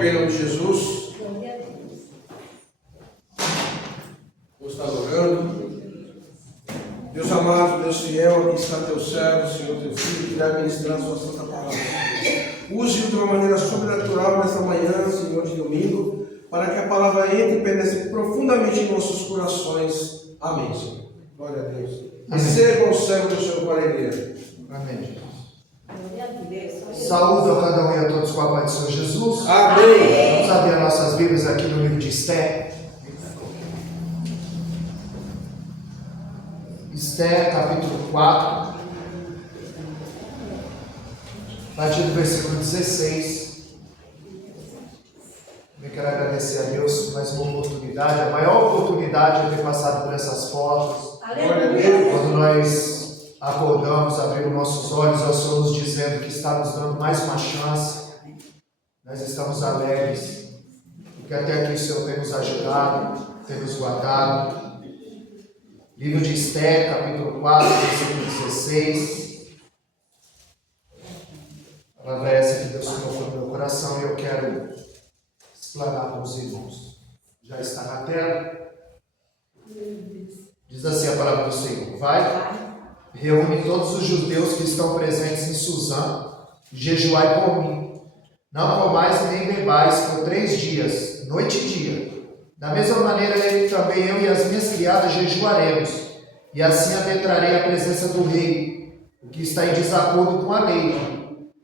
que em nome de Jesus. Vou estar orando. Deus amado, Deus fiel, aqui está teu servo, Senhor, teu filho, que irá ministrar a sua santa palavra. Use-o de uma maneira sobrenatural nesta manhã, Senhor, de domingo, para que a palavra entre e penetre profundamente em nossos corações. Amém, Senhor. Glória a Deus. Receba o servo do Senhor para a igreja. Amém. Saúde a cada um e a todos com a paz do Senhor Jesus. Amém. Vamos abrir as nossas Bíblias aqui no livro de Esther. Esther, capítulo 4. A partir do versículo 16. Eu quero agradecer a Deus por mais uma oportunidade. A maior oportunidade é ter passado por essas portas. Quando nós acordamos, abrimos nossos olhos, ao Senhor nos dizendo que está nos dando mais uma chance. Nós estamos alegres, porque até aqui o Senhor tem nos ajudado, tem nos guardado. Livro de Esther, capítulo 4, versículo 16. A palavra é essa que Deus colocou no meu coração e eu quero explanar para os irmãos. Já está na tela? Diz assim a palavra do Senhor: vai, reúne todos os judeus que estão presentes em Suzã, jejuai por mim. Não comais nem bebais por 3 dias, noite e dia. Da mesma maneira, também eu e as minhas criadas jejuaremos, e assim adentrarei a presença do rei, o que está em desacordo com a lei.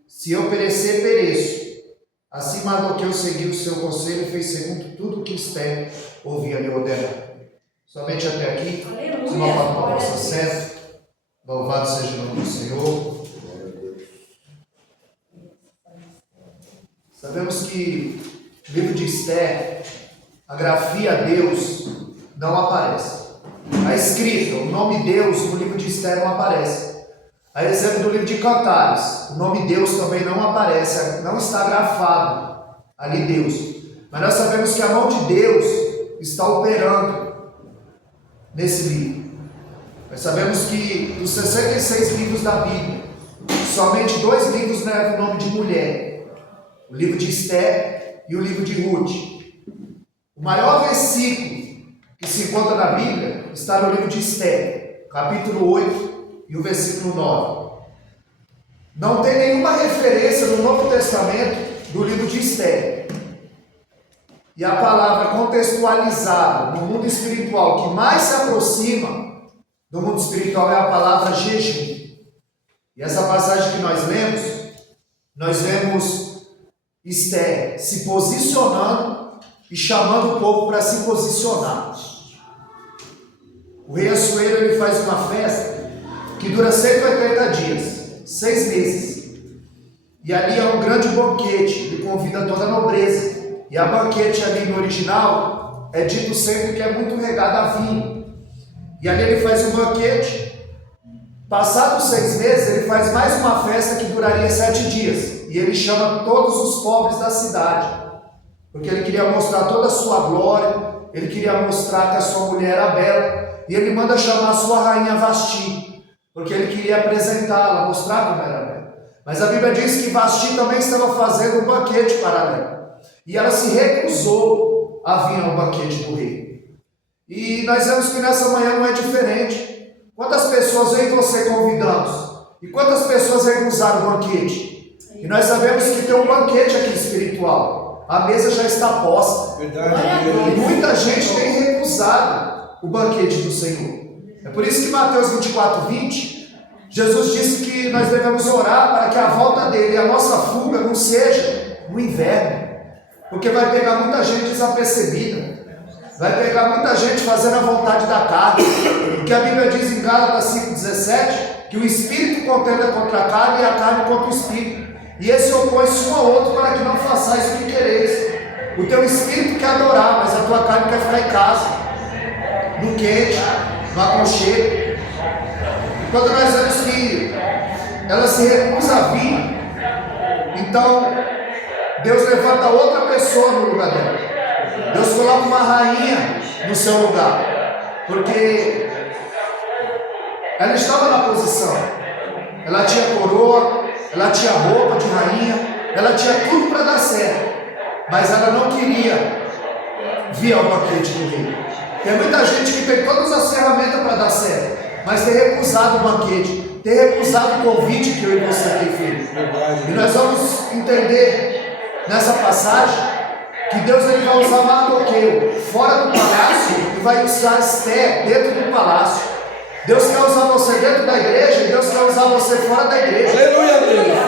Se eu perecer, pereço. Assim Mardoqueu seguiu o seu conselho e fez segundo tudo que Esther ouvia lhe ordenar. Somente até aqui, uma palavra para o vosso assento. Louvado seja o nome do Senhor. Sabemos que no livro de Esther, a grafia Deus não aparece. A escrita, o nome Deus no livro de Esther não aparece. A exemplo do livro de Cantares, o nome Deus também não aparece, não está grafado ali Deus. Mas nós sabemos que a mão de Deus está operando nesse livro. Nós sabemos que dos 66 livros da Bíblia, somente 2 livros levam o nome de mulher: o livro de Esther e o livro de Ruth. O maior versículo que se encontra na Bíblia está no livro de Esther, capítulo 8 e o versículo 9. Não tem nenhuma referência no Novo Testamento do livro de Esther. E a palavra contextualizada no mundo espiritual que mais se aproxima do mundo espiritual é a palavra jejum. E essa passagem que nós vemos Esther se posicionando e chamando o povo para se posicionar. O rei Assuero, ele faz uma festa que dura 180 dias, 6 meses. E ali é um grande banquete, ele convida toda a nobreza. E a banquete ali no original é dito sempre que é muito regada a vinho. E ali ele faz um banquete. Passados 6 meses, ele faz mais uma festa que duraria 7 dias. E ele chama todos os pobres da cidade, porque ele queria mostrar toda a sua glória, ele queria mostrar que a sua mulher era bela. E ele manda chamar a sua rainha Vasti, porque ele queria apresentá-la, mostrar como era bela. Mas a Bíblia diz que Vasti também estava fazendo um banquete paralelo. E ela se recusou a vir ao banquete do rei. E nós vemos que nessa manhã não é diferente. Quantas pessoas eu e você convidamos? E quantas pessoas recusaram o banquete? E nós sabemos que tem um banquete aqui espiritual. A mesa já está posta. Verdade. E muita gente tem recusado o banquete do Senhor. É por isso que Mateus 24, 20, Jesus disse que nós devemos orar para que a volta dele e a nossa fuga não seja no inverno. Porque vai pegar muita gente desapercebida. Vai pegar muita gente fazendo a vontade da carne. Porque a Bíblia diz em Gálatas 5,17 que o Espírito contenda contra a carne e a carne contra o Espírito. E esse opõe-se um ao outro para que não façais o que quereis. O teu Espírito quer adorar, mas a tua carne quer ficar em casa, no quente, no aconchego. E quando nós vemos que ela se recusa a vir, então Deus levanta outra pessoa no lugar dela. Deus coloca uma rainha no seu lugar, porque ela estava na posição. Ela tinha coroa, ela tinha roupa de rainha, ela tinha tudo para dar certo. mas ela não queria vir ao banquete do rei. Tem muita gente que tem todas as ferramentas para dar certo, mas tem recusado o banquete, tem recusado o convite que eu e você tem feito. E nós vamos entender nessa passagem que Deus ele vai usar Mardoqueu fora do palácio e vai usar Esther dentro do palácio. Deus quer usar você dentro da igreja e Deus quer usar você fora da igreja. Aleluia, Deus.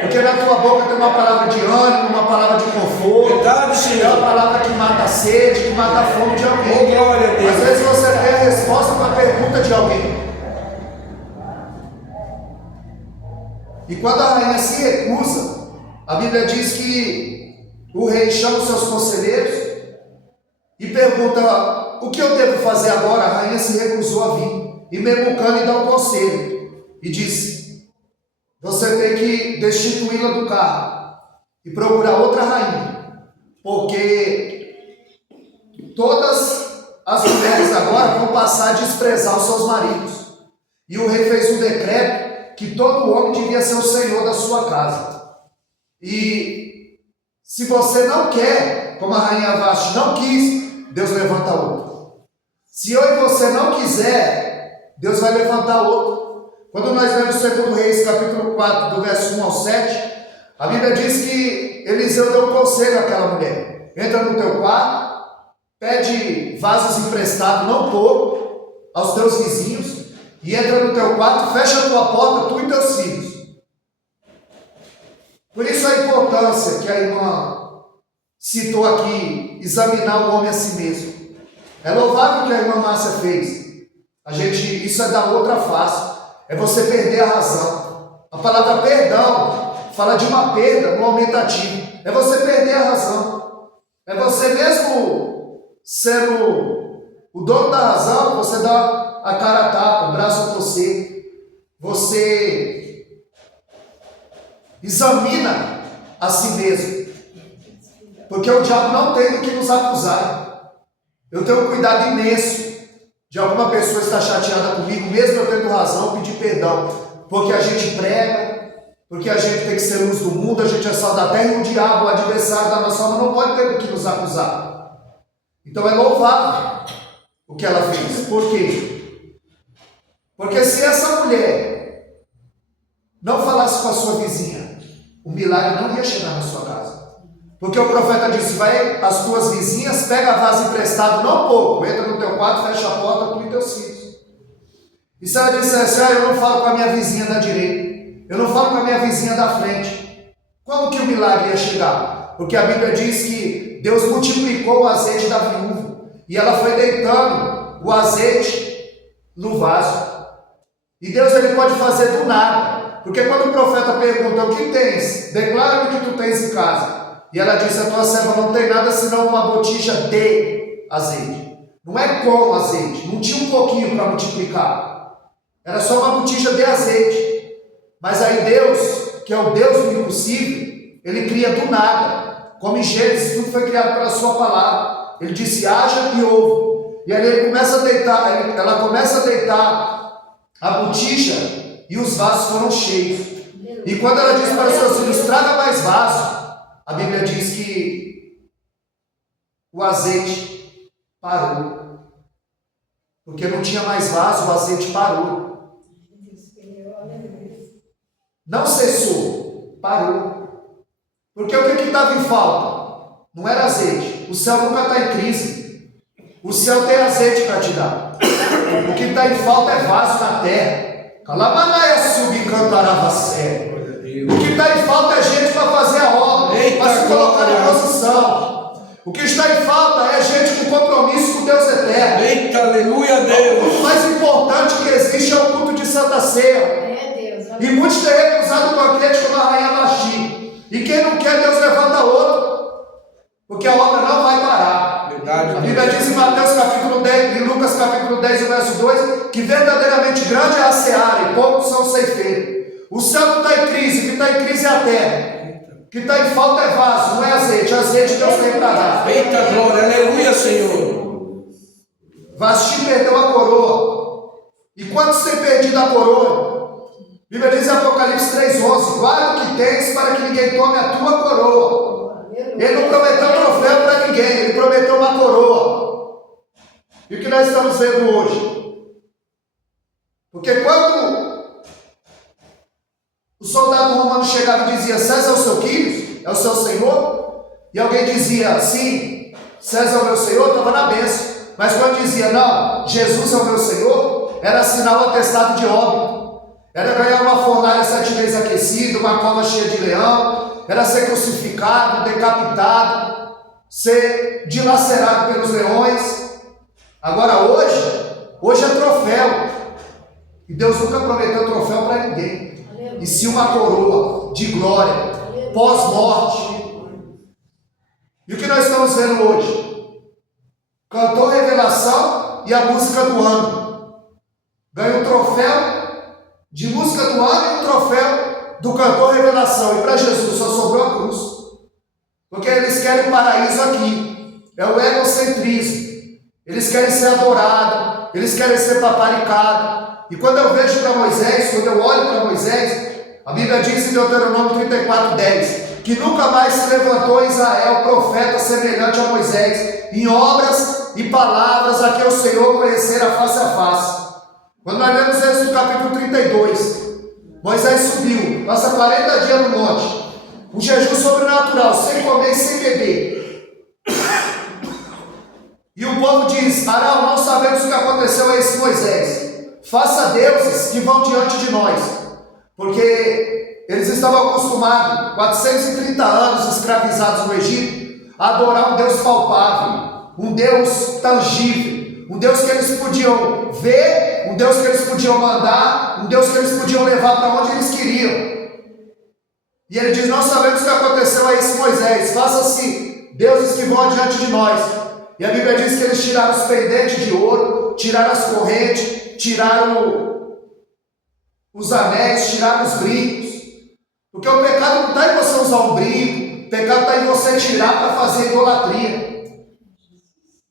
Porque na tua boca tem uma palavra de ânimo, uma palavra de conforto. Verdade, Senhor. É uma palavra que mata a sede, que mata a fome de alguém. Oh, glória a Deus. Às vezes você tem a resposta para a pergunta de alguém. E quando a rainha se recusa, a Bíblia diz que o rei chama os seus conselheiros e pergunta: o que eu devo fazer agora? A rainha se recusou a vir. E Memucane dá um conselho e diz: você tem que destituí-la do cargo e procurar outra rainha, porque todas as mulheres agora vão passar a desprezar os seus maridos. E o rei fez um decreto que todo homem devia ser o senhor da sua casa. E se você não quer, como a rainha Vashti não quis, Deus levanta outro. Se eu e você não quiser, Deus vai levantar outro. Quando nós lemos 2 Reis, capítulo 4, do verso 1 ao 7, a Bíblia diz que Eliseu deu um conselho àquela mulher: entra no teu quarto, pede vasos emprestados, não pouco, aos teus vizinhos, e entra no teu quarto, fecha a tua porta, tu e teus filhos. Por isso a importância que a irmã citou aqui, examinar o homem a si mesmo. É louvável o que a irmã Márcia fez. Isso é da outra face, é você perder a razão. A palavra perdão fala de uma perda no aumentativo. É você perder a razão. É você mesmo sendo o dono da razão, você dá a cara a tapa, o braço a torcer. Você examina a si mesmo. Porque o diabo não tem do que nos acusar. Eu tenho um cuidado imenso de alguma pessoa estar chateada comigo, mesmo eu tendo razão, pedir perdão. Porque a gente prega, porque a gente tem que ser luz do mundo, a gente é sal da terra, e o diabo, o adversário da nossa alma, não pode ter do que nos acusar. Então é louvável o que ela fez. Por quê? Porque se essa mulher não falasse com a sua vizinha, o milagre não ia chegar na sua casa. Porque o profeta disse: vai as tuas vizinhas, pega vaso emprestado, não pouco, entra no teu quarto, fecha a porta, tu e teus filhos. E se ela dissesse: eu não falo com a minha vizinha da direita, eu não falo com a minha vizinha da frente, como que o milagre ia chegar? Porque a Bíblia diz que Deus multiplicou o azeite da viúva, e ela foi deitando o azeite no vaso. E Deus ele pode fazer do nada, porque quando o profeta pergunta: o que tens? Declara-me o que tu tens em casa. E ela disse: a tua serva não tem nada senão uma botija de azeite. Não é com azeite, não tinha um pouquinho para multiplicar, era só uma botija de azeite. Mas aí Deus, que é o Deus do impossível, ele cria do nada. Como em Gênesis, tudo foi criado pela sua palavra. Ele disse: haja e ouve. E aí ele começa a deitar, ela começa a deitar a botija e os vasos foram cheios. E quando ela disse para os seus filhos: traga mais vasos, a Bíblia diz que o azeite parou. Porque não tinha mais vaso, o azeite parou. Não cessou, parou. Porque o que estava em falta? Não era azeite. O céu nunca está em crise. O céu tem azeite para te dar. O que está em falta é vaso na terra. Calamanaia subcantarava sério. O que está em falta é gente para fazer a obra, para se colocar em posição. O que está em falta é gente com compromisso com Deus eterno. Eita, aleluia, Deus. O mais importante que existe é o culto de Santa Ceia. E muitos têm recusado o banquete como a rainha Vashti. E quem não quer, Deus levanta outro. Porque a obra não vai parar. Verdade. A Bíblia diz em Mateus capítulo 10, em Lucas capítulo 10, verso 2, que verdadeiramente grande é a seara e poucos são os ceifeiros. O céu não está em crise, o que está em crise é a terra. O que está em falta é vaso, não é azeite. Azeite Deus tem para dar. Eita glória, aleluia, Senhor. Vashti perdeu a coroa. E quantos têm perdido a coroa? A Bíblia diz em Apocalipse 3,11: guarda o que tens para que ninguém tome a tua coroa. Ele não prometeu troféu para ninguém, ele prometeu uma coroa. E o que nós estamos vendo hoje? Porque quando o soldado romano chegava e dizia: César é o seu Quírios, é o seu Senhor, e alguém dizia: sim, César é o meu Senhor, estava na bênção. Mas quando dizia: não, Jesus é o meu Senhor, era assinar o atestado de óbito. Era ganhar uma fornalha 7 vezes aquecida, uma cova cheia de leão, era ser crucificado, decapitado, ser dilacerado pelos leões. Agora hoje é troféu. E Deus nunca prometeu troféu para ninguém. E sim uma coroa de glória, pós-morte. E o que nós estamos vendo hoje? Cantor Revelação e a música do ano. Ganha um troféu de música do ano e um troféu do cantor Revelação. E para Jesus só sobrou a cruz. Porque eles querem o paraíso aqui. É o egocentrismo. Eles querem ser adorados. Eles querem ser paparicados. E quando eu vejo para Moisés, quando eu olho para Moisés, a Bíblia diz em Deuteronômio 34:10, que nunca mais se levantou em Israel profeta semelhante a Moisés, em obras e palavras a que o Senhor conhecera face a face. Quando nós lemos isso no capítulo 32, Moisés subiu, passa 40 dias no monte, um jejum sobrenatural, sem comer e sem beber. E o povo diz: Arão, não sabemos o que aconteceu a esse Moisés. Faça deuses que vão diante de nós. Porque eles estavam acostumados, 430 anos escravizados no Egito, a adorar um Deus palpável, um Deus tangível, um Deus que eles podiam ver, um Deus que eles podiam mandar, um Deus que eles podiam levar para onde eles queriam. E ele diz: não sabemos o que aconteceu a esse Moisés. Faça-se deuses que vão adiante de nós. E a Bíblia diz que eles tiraram os pendentes de ouro, tiraram as correntes, tiraram os anéis, tiraram os brincos. Porque o pecado não está em você usar um brinco, o pecado está em você tirar para fazer idolatria.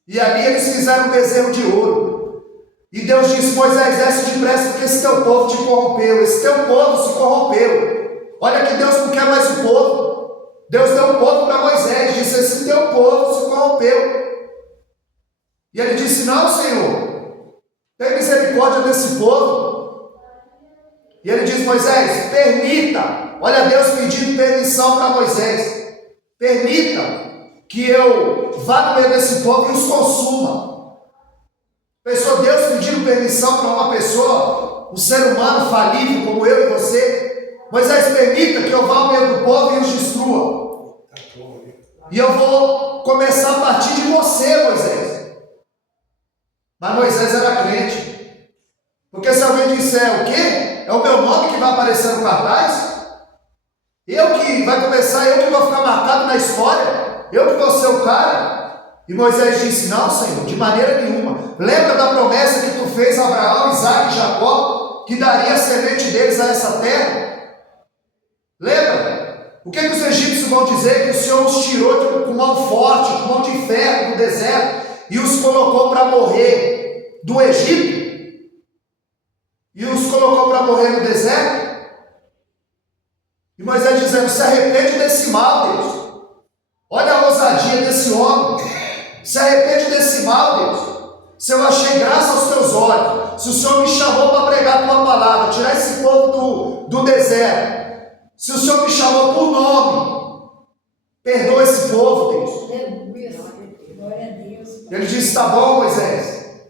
E ali eles fizeram um bezerro de ouro. E Deus disse: Moisés, desce depressa, porque esse teu povo te corrompeu, esse teu povo se corrompeu. Olha que Deus não quer mais o povo. Deus deu o povo para Moisés, disse: esse teu povo se corrompeu. E ele disse: não, Senhor, tem misericórdia desse povo. E ele diz: Moisés, permita. Olha Deus pedindo permissão para Moisés. Permita que eu vá no meio desse povo e os consuma. Pensou Deus pedindo permissão para uma pessoa, um ser humano falível como eu e você? Moisés, permita que eu vá ao meio do povo e os destrua. E eu vou começar a partir de você, Moisés. Mas Moisés era crente. Porque se alguém disser o quê? É o meu nome que vai aparecer no cartaz? Eu que vai começar, eu que vou ficar marcado na história? Eu que vou ser o cara? E Moisés disse: não, Senhor, de maneira nenhuma. Lembra da promessa que tu fez a Abraão, Isaac e Jacó, que daria a semente deles a essa terra? Lembra? O que os egípcios vão dizer? Que o Senhor os tirou com mão forte, com mão de ferro do deserto, e os colocou para morrer do Egito, e os colocou para morrer no deserto. E Moisés dizendo: se arrepende desse mal, Deus. Olha a ousadia desse homem. Se arrepende desse mal, Deus. Se eu achei graça aos teus olhos, se o Senhor me chamou para pregar a tua palavra, tirar esse povo do deserto, se o Senhor me chamou por nome, perdoa esse povo, Deus. Ele disse: tá bom, Moisés,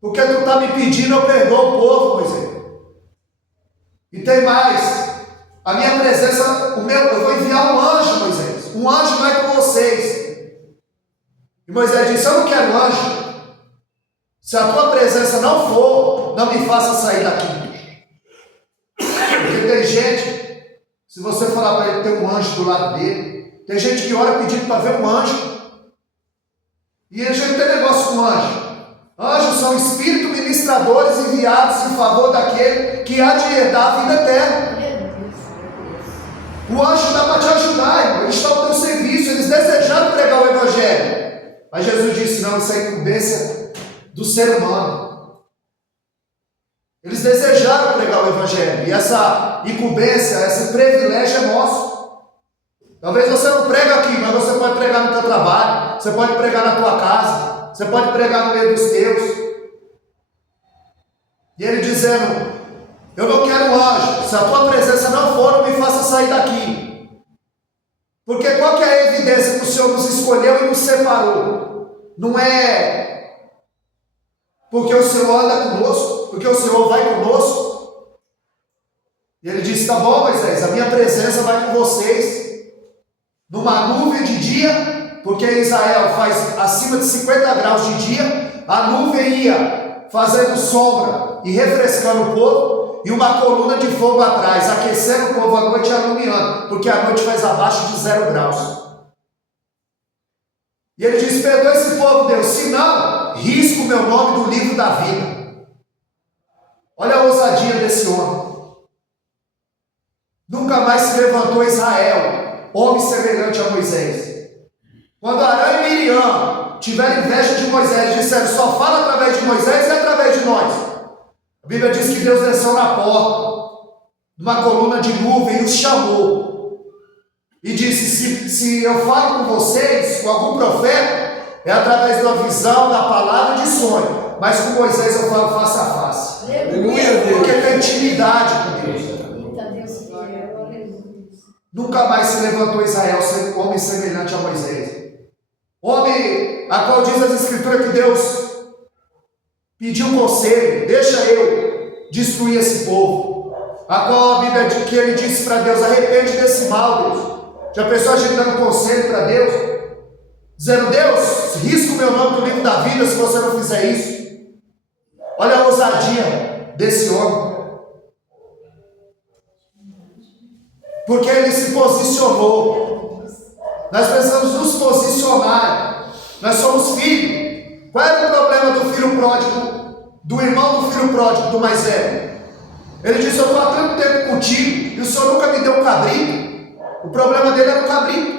porque tu está me pedindo, eu perdoo o povo, Moisés. E tem mais, a minha presença, eu vou enviar um anjo, Moisés. Um anjo vai com vocês. E Moisés disse: eu não quero anjo. Se a tua presença não for, não me faça sair daqui. Porque tem gente, se você falar para ele, tem um anjo do lado dele. Tem gente que ora pedindo para ver um anjo. E a gente tem negócio com anjo. Anjos são espíritos ministradores enviados em favor daquele que há de herdar a vida eterna. O anjo dá para te ajudar, irmão. Eles estão ao teu serviço, eles desejaram pregar o evangelho. Mas Jesus disse: não, isso é incumbência do ser humano. Eles desejaram pregar o evangelho. E essa incumbência, esse privilégio é nosso. Talvez você não prega aqui, mas você pode pregar no teu trabalho, você pode pregar na tua casa, você pode pregar no meio dos teus. E ele dizendo: eu não quero anjo, se a tua presença não for, não me faça sair daqui. Porque qual que é a evidência que o Senhor nos escolheu e nos separou? Não é porque o Senhor anda conosco, porque o Senhor vai conosco. E ele disse: tá bom, Moisés, a minha presença vai com vocês, numa nuvem de dia, porque Israel faz acima de 50 graus de dia, a nuvem ia fazendo sombra e refrescando o povo, e uma coluna de fogo atrás, aquecendo o povo à noite e iluminando, porque a noite faz abaixo de 0 graus. E ele diz: perdoa esse povo, Deus, se não, risco o meu nome do livro da vida. Olha a ousadia desse homem. Nunca mais se levantou Israel, homem semelhante a Moisés. Quando Arão e Miriam tiveram inveja de Moisés, disseram: só fala através de Moisés e através de nós. A Bíblia diz que Deus desceu na porta, numa coluna de nuvem, e os chamou. E disse: se eu falo com vocês, com algum profeta, é através de uma visão, da palavra e de sonho. Mas com Moisés eu falo face a face. Aleluia, Deus. Porque tem intimidade com Deus. Nunca mais se levantou Israel, sendo um homem semelhante a Moisés. Homem a qual diz as Escrituras que Deus pediu conselho: deixa eu destruir esse povo. A qual a Bíblia diz que ele disse para Deus: arrepende desse mal, Deus. Já pensou a gente dando conselho para Deus? Dizendo: Deus, risca o meu nome do livro da vida se você não fizer isso. Olha a ousadia desse homem. Porque ele se posicionou. Nós precisamos nos posicionar. Nós somos filhos. Qual era o problema do filho pródigo, do irmão do filho pródigo, do mais velho? Ele disse: eu estou há tanto tempo contigo e o Senhor nunca me deu um cabrito. O problema dele era o cabrito.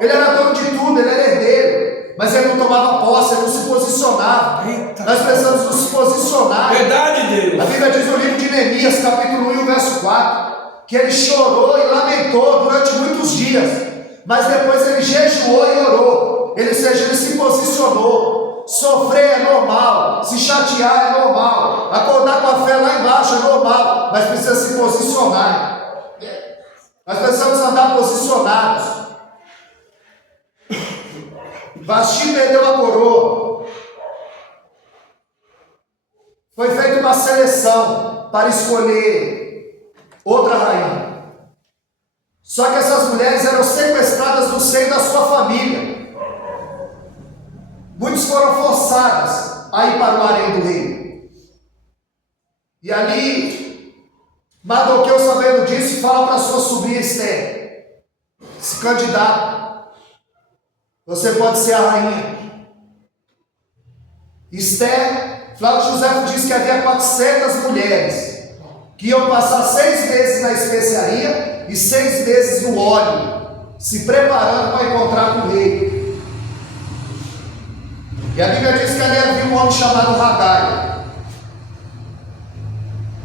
Ele era dono de tudo, ele era herdeiro, mas ele não tomava posse, ele não se posicionava. Eita. Nós precisamos nos posicionar. Verdade, Deus. A Bíblia diz no livro de Neemias, capítulo 1, verso 4, que ele chorou e lamentou durante muitos dias, mas depois ele jejuou e orou. Ou seja, ele se posicionou. Sofrer é normal, se chatear é normal, acordar com a fé lá embaixo é normal, mas precisa se posicionar. Nós precisamos andar posicionados. Vasti perdeu a coroa. Foi feita uma seleção para escolher outra rainha. Só que essas mulheres eram sequestradas do seio da sua família. Muitos foram forçados a ir para o harém do rei. E ali, Mardoqueu, sabendo disso, fala para sua sobrinha Esther: se candidata, você pode ser a rainha. Esther, Flávio José diz que havia 400 mulheres que iam passar 6 meses na especiaria e 6 meses no óleo, se preparando para encontrar com o rei. E a Bíblia diz que ali havia um homem chamado Hagai,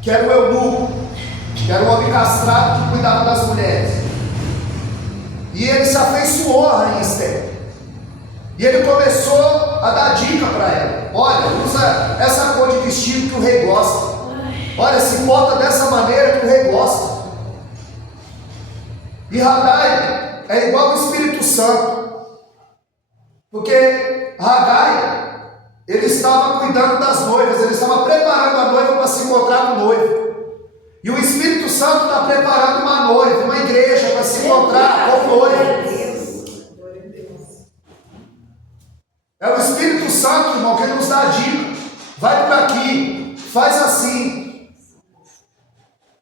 que era o eunuco, que era um homem castrado que cuidava das mulheres. E ele se afeiçoou a rainha Esther. E ele começou a dar dica para ela: olha, usa essa cor de vestido que o rei gosta. Olha, se porta dessa maneira que o rei gosta. E Hagai é igual ao Espírito Santo. Porque Hagai, ele estava cuidando das noivas, ele estava preparando a noiva para se encontrar com o noivo. E o Espírito Santo está preparando uma noiva, uma igreja para se encontrar com o noivo. É o Espírito Santo, irmão, que nos dá a dica: vai por aqui, faz assim.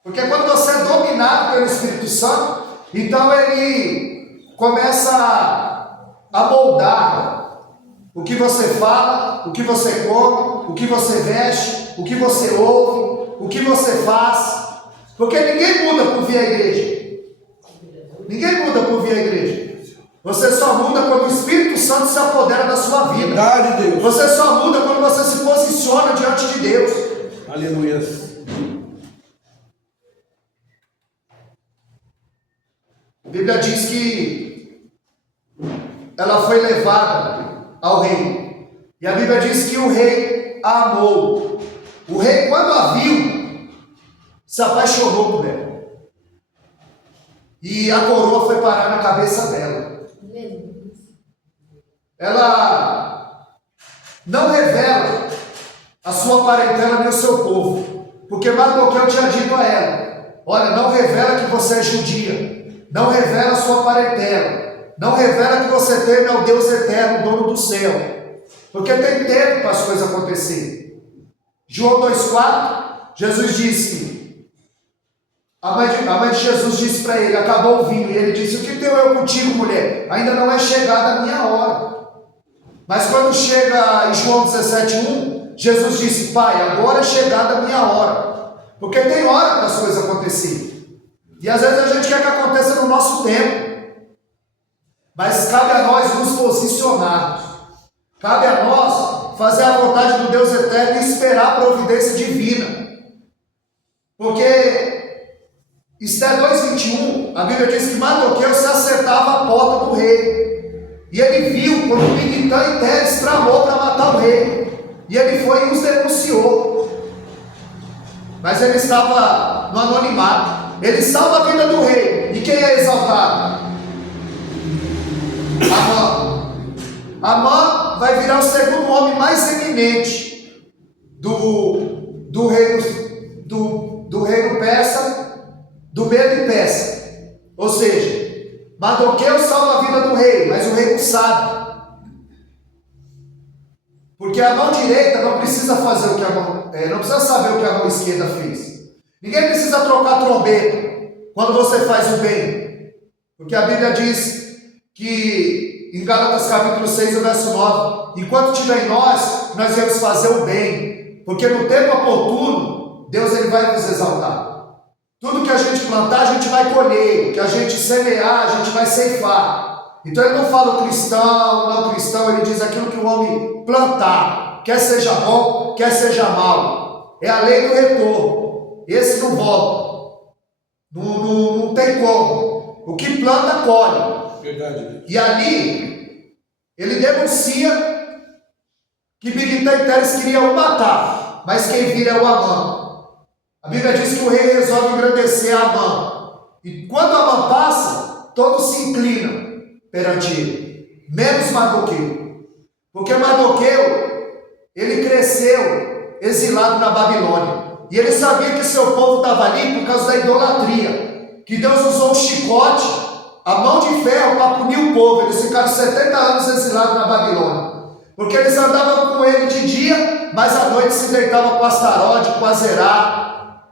Porque quando você é dominado pelo Espírito Santo, então ele começa a moldar o que você fala, o que você come, o que você veste, o que você ouve, o que você faz. Porque ninguém muda por vir à igreja. Ninguém muda por vir à igreja. Você só muda quando o Espírito Santo se apodera da sua vida. Verdade, Deus. Você só muda quando você se posiciona diante de Deus. Aleluia. A Bíblia diz que ela foi levada ao rei. E a Bíblia diz que o rei a amou. O rei, quando a viu, se apaixonou por ela. E a coroa foi parar na cabeça dela. Ela não revela a sua parentela nem o seu povo. Porque Mardoqueu tinha dito a ela: olha, não revela que você é judia. Não revela a sua parentela. Não revela que você teme ao Deus eterno, dono do céu. Porque tem tempo para as coisas acontecerem. João 2,4, Jesus disse, a mãe de Jesus disse para ele, acabou o vinho, e ele disse: o que tenho eu contigo, mulher? Ainda não é chegada a minha hora. Mas quando chega em João 17,1, Jesus disse: pai, agora é chegada a minha hora. Porque tem hora para as coisas acontecerem. E às vezes a gente quer que aconteça no nosso tempo. Mas cabe a nós nos posicionarmos. Cabe a nós fazer a vontade do Deus eterno e esperar a providência divina. Porque Esther 2,21, a Bíblia diz que Mardoqueu se acertava à porta do rei. E ele viu quando Bigtã e Teres tramou para matar o rei. E ele foi e os denunciou. Mas ele estava no anonimato. Ele salva a vida do rei. E quem é exaltado? Amã. Amã vai virar o segundo homem mais eminente do reino persa, do Medo Persa. Ou seja, Mardoqueu salva a vida do rei, mas o rei não sabe. Porque a mão direita não precisa fazer o que não precisa saber o que a mão esquerda fez. Ninguém precisa trocar trombeta quando você faz o bem. Porque a Bíblia diz que em Gálatas capítulo 6, o verso 9, enquanto tiver em nós devemos fazer o bem, porque no tempo oportuno, Deus ele vai nos exaltar. Tudo que a gente plantar, a gente vai colher, o que a gente semear, a gente vai ceifar. Então ele não fala o cristão, não cristão, ele diz aquilo que o homem plantar, quer seja bom, quer seja mal. É a lei do retorno, esse não volta, não tem como. O que planta, colhe. Verdade. E ali, ele denuncia que Bigtã e Teres queriam o matar, mas quem vira é o Amã. A Bíblia diz que o rei resolve engrandecer Amã. E quando Amã passa, todos se inclinam perante ele, menos Mardoqueu. Porque Mardoqueu, ele cresceu exilado na Babilônia. E ele sabia que seu povo estava ali por causa da idolatria. Que Deus usou um chicote, a mão de ferro para punir o povo. Eles ficaram 70 anos exilados na Babilônia. Porque eles andavam com ele de dia, mas à noite se deitavam com Astarote, com Azerá.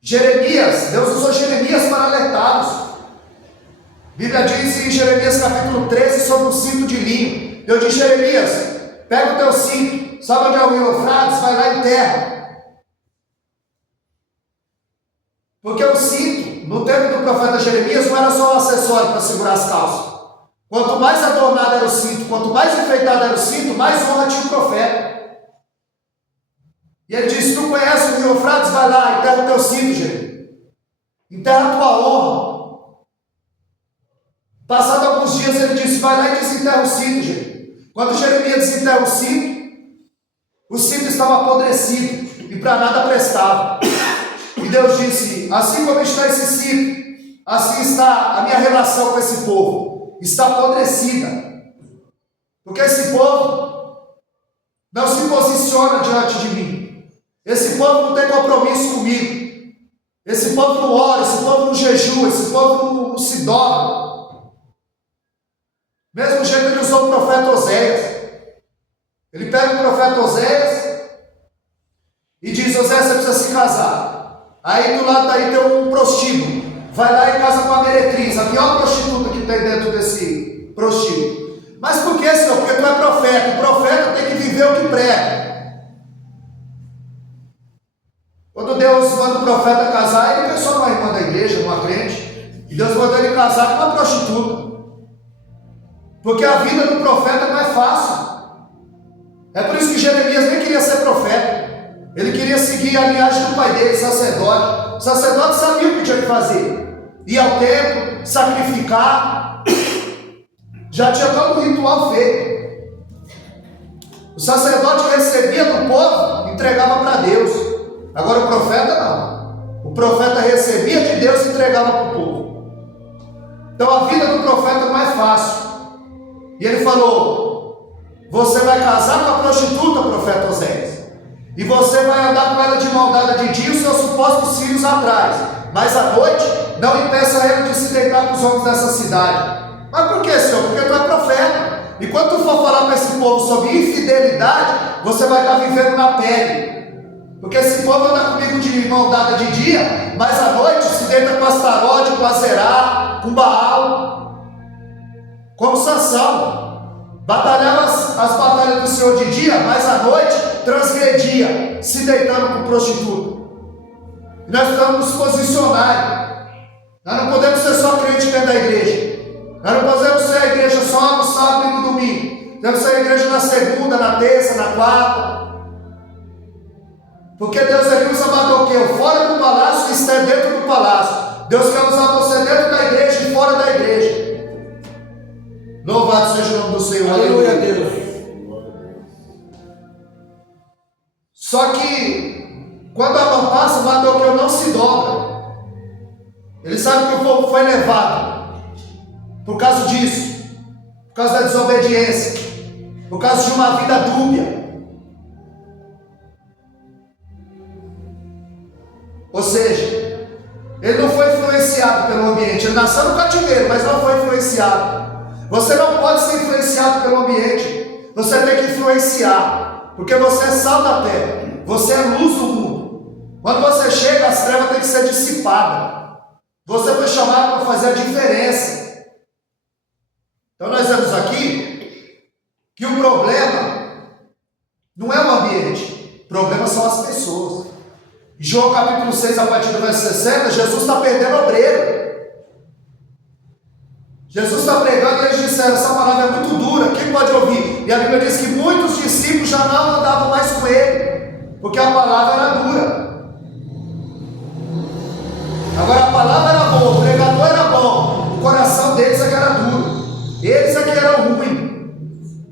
Jeremias, Deus usou Jeremias para alertá-los. A Bíblia diz em Jeremias capítulo 13 sobre o cinto de linho. Deus diz: Jeremias, pega o teu cinto, sabe onde é o rio Eufrates? Vai lá em terra. Porque o cinto, no tempo do profeta Jeremias, não era só um acessório para segurar as calças. Quanto mais adornado era o cinto, quanto mais enfeitado era o cinto, mais honra tinha o profeta. E ele disse: tu conhece o rio Eufrates? Vai lá, enterra o teu cinto, Jeremias. Enterra a tua honra. Passado alguns dias ele disse: vai lá e desenterra o cinto, Jeremias. Quando Jeremias desenterra o cinto estava apodrecido e para nada prestava. E Deus disse: assim como está esse cinto, assim está a minha relação com esse povo. Está apodrecida. Porque esse povo não se posiciona diante de mim. Esse povo não tem compromisso comigo. Esse povo não ora, esse povo não jejua, esse povo não se dobra. Mesmo jeito ele usou o profeta Oséias. Ele pega o profeta Oséias e diz: Oséias, você precisa se casar. Aí do lado daí tem um prostíbulo. Vai lá e casa com a meretriz, a pior prostituta que tem dentro desse prostíbulo. Mas por que, Senhor? Porque tu é profeta. O profeta tem que viver o que prega. Quando Deus manda o profeta casar, ele pensou numa irmã da igreja, numa crente. E Deus mandou ele casar com uma prostituta. Porque a vida do profeta não é fácil. É por isso que Jeremias nem queria ser profeta. Ele queria seguir a linhagem do pai dele, sacerdote. O sacerdote sabia o que tinha que fazer. ir ao templo, sacrificar. Já tinha todo o ritual feito. O sacerdote recebia do povo, entregava para Deus. Agora o profeta não. O profeta recebia de Deus e entregava para o povo. Então a vida do profeta não é fácil. E ele falou: você vai casar com a prostituta, profeta Oséias, e você vai andar com ela de mão dada de dia e os seus supostos filhos atrás, mas à noite não impeça ele de se deitar com os homens dessa cidade. Mas por que, Senhor? Porque tu é profeta. E quando tu for falar para esse povo sobre infidelidade, você vai estar vivendo na pele. Porque esse povo anda comigo de mão dada de dia, mas à noite se deita com Astarote, com Azerá, com Baal, como Sansão. Batalhava as batalhas do Senhor de dia, mas à noite transgredia, se deitando com prostituta. E nós precisamos nos posicionar. Nós não podemos ser só crente dentro da igreja. Nós não podemos ser a igreja só no sábado e no domingo. Devemos ser a igreja na segunda, na terça, na quarta. Porque Deus ele usa Mardoqueu fora do palácio e Esther dentro do palácio. Deus quer usar você dentro da igreja e fora da igreja. Louvado seja o nome do Senhor. Aleluia a Deus. Só que quando a mão passa, Mardoqueu não se dobra. Ele sabe que o povo foi levado por causa disso, por causa da desobediência, por causa de uma vida dúbia. Ou seja, ele não foi influenciado pelo ambiente. Ele nasceu no cativeiro, mas não foi influenciado. Você não pode ser influenciado pelo ambiente. Você tem que influenciar, porque você é sal da terra, você é luz do mundo. Quando você chega, as trevas têm que ser dissipadas. Você foi chamado para fazer a diferença. Então nós vemos aqui que o problema não é o ambiente, o problema são as pessoas. Em João capítulo 6, a partir do verso 60, Jesus está perdendo obreiro. Jesus está pregando e eles disseram: essa palavra é muito dura, quem pode ouvir? E a Bíblia diz que muitos discípulos já não andavam mais com ele, porque a palavra era dura. Agora a palavra era boa, o pregador era bom, o coração deles é que era duro. Eles aqui eram ruins.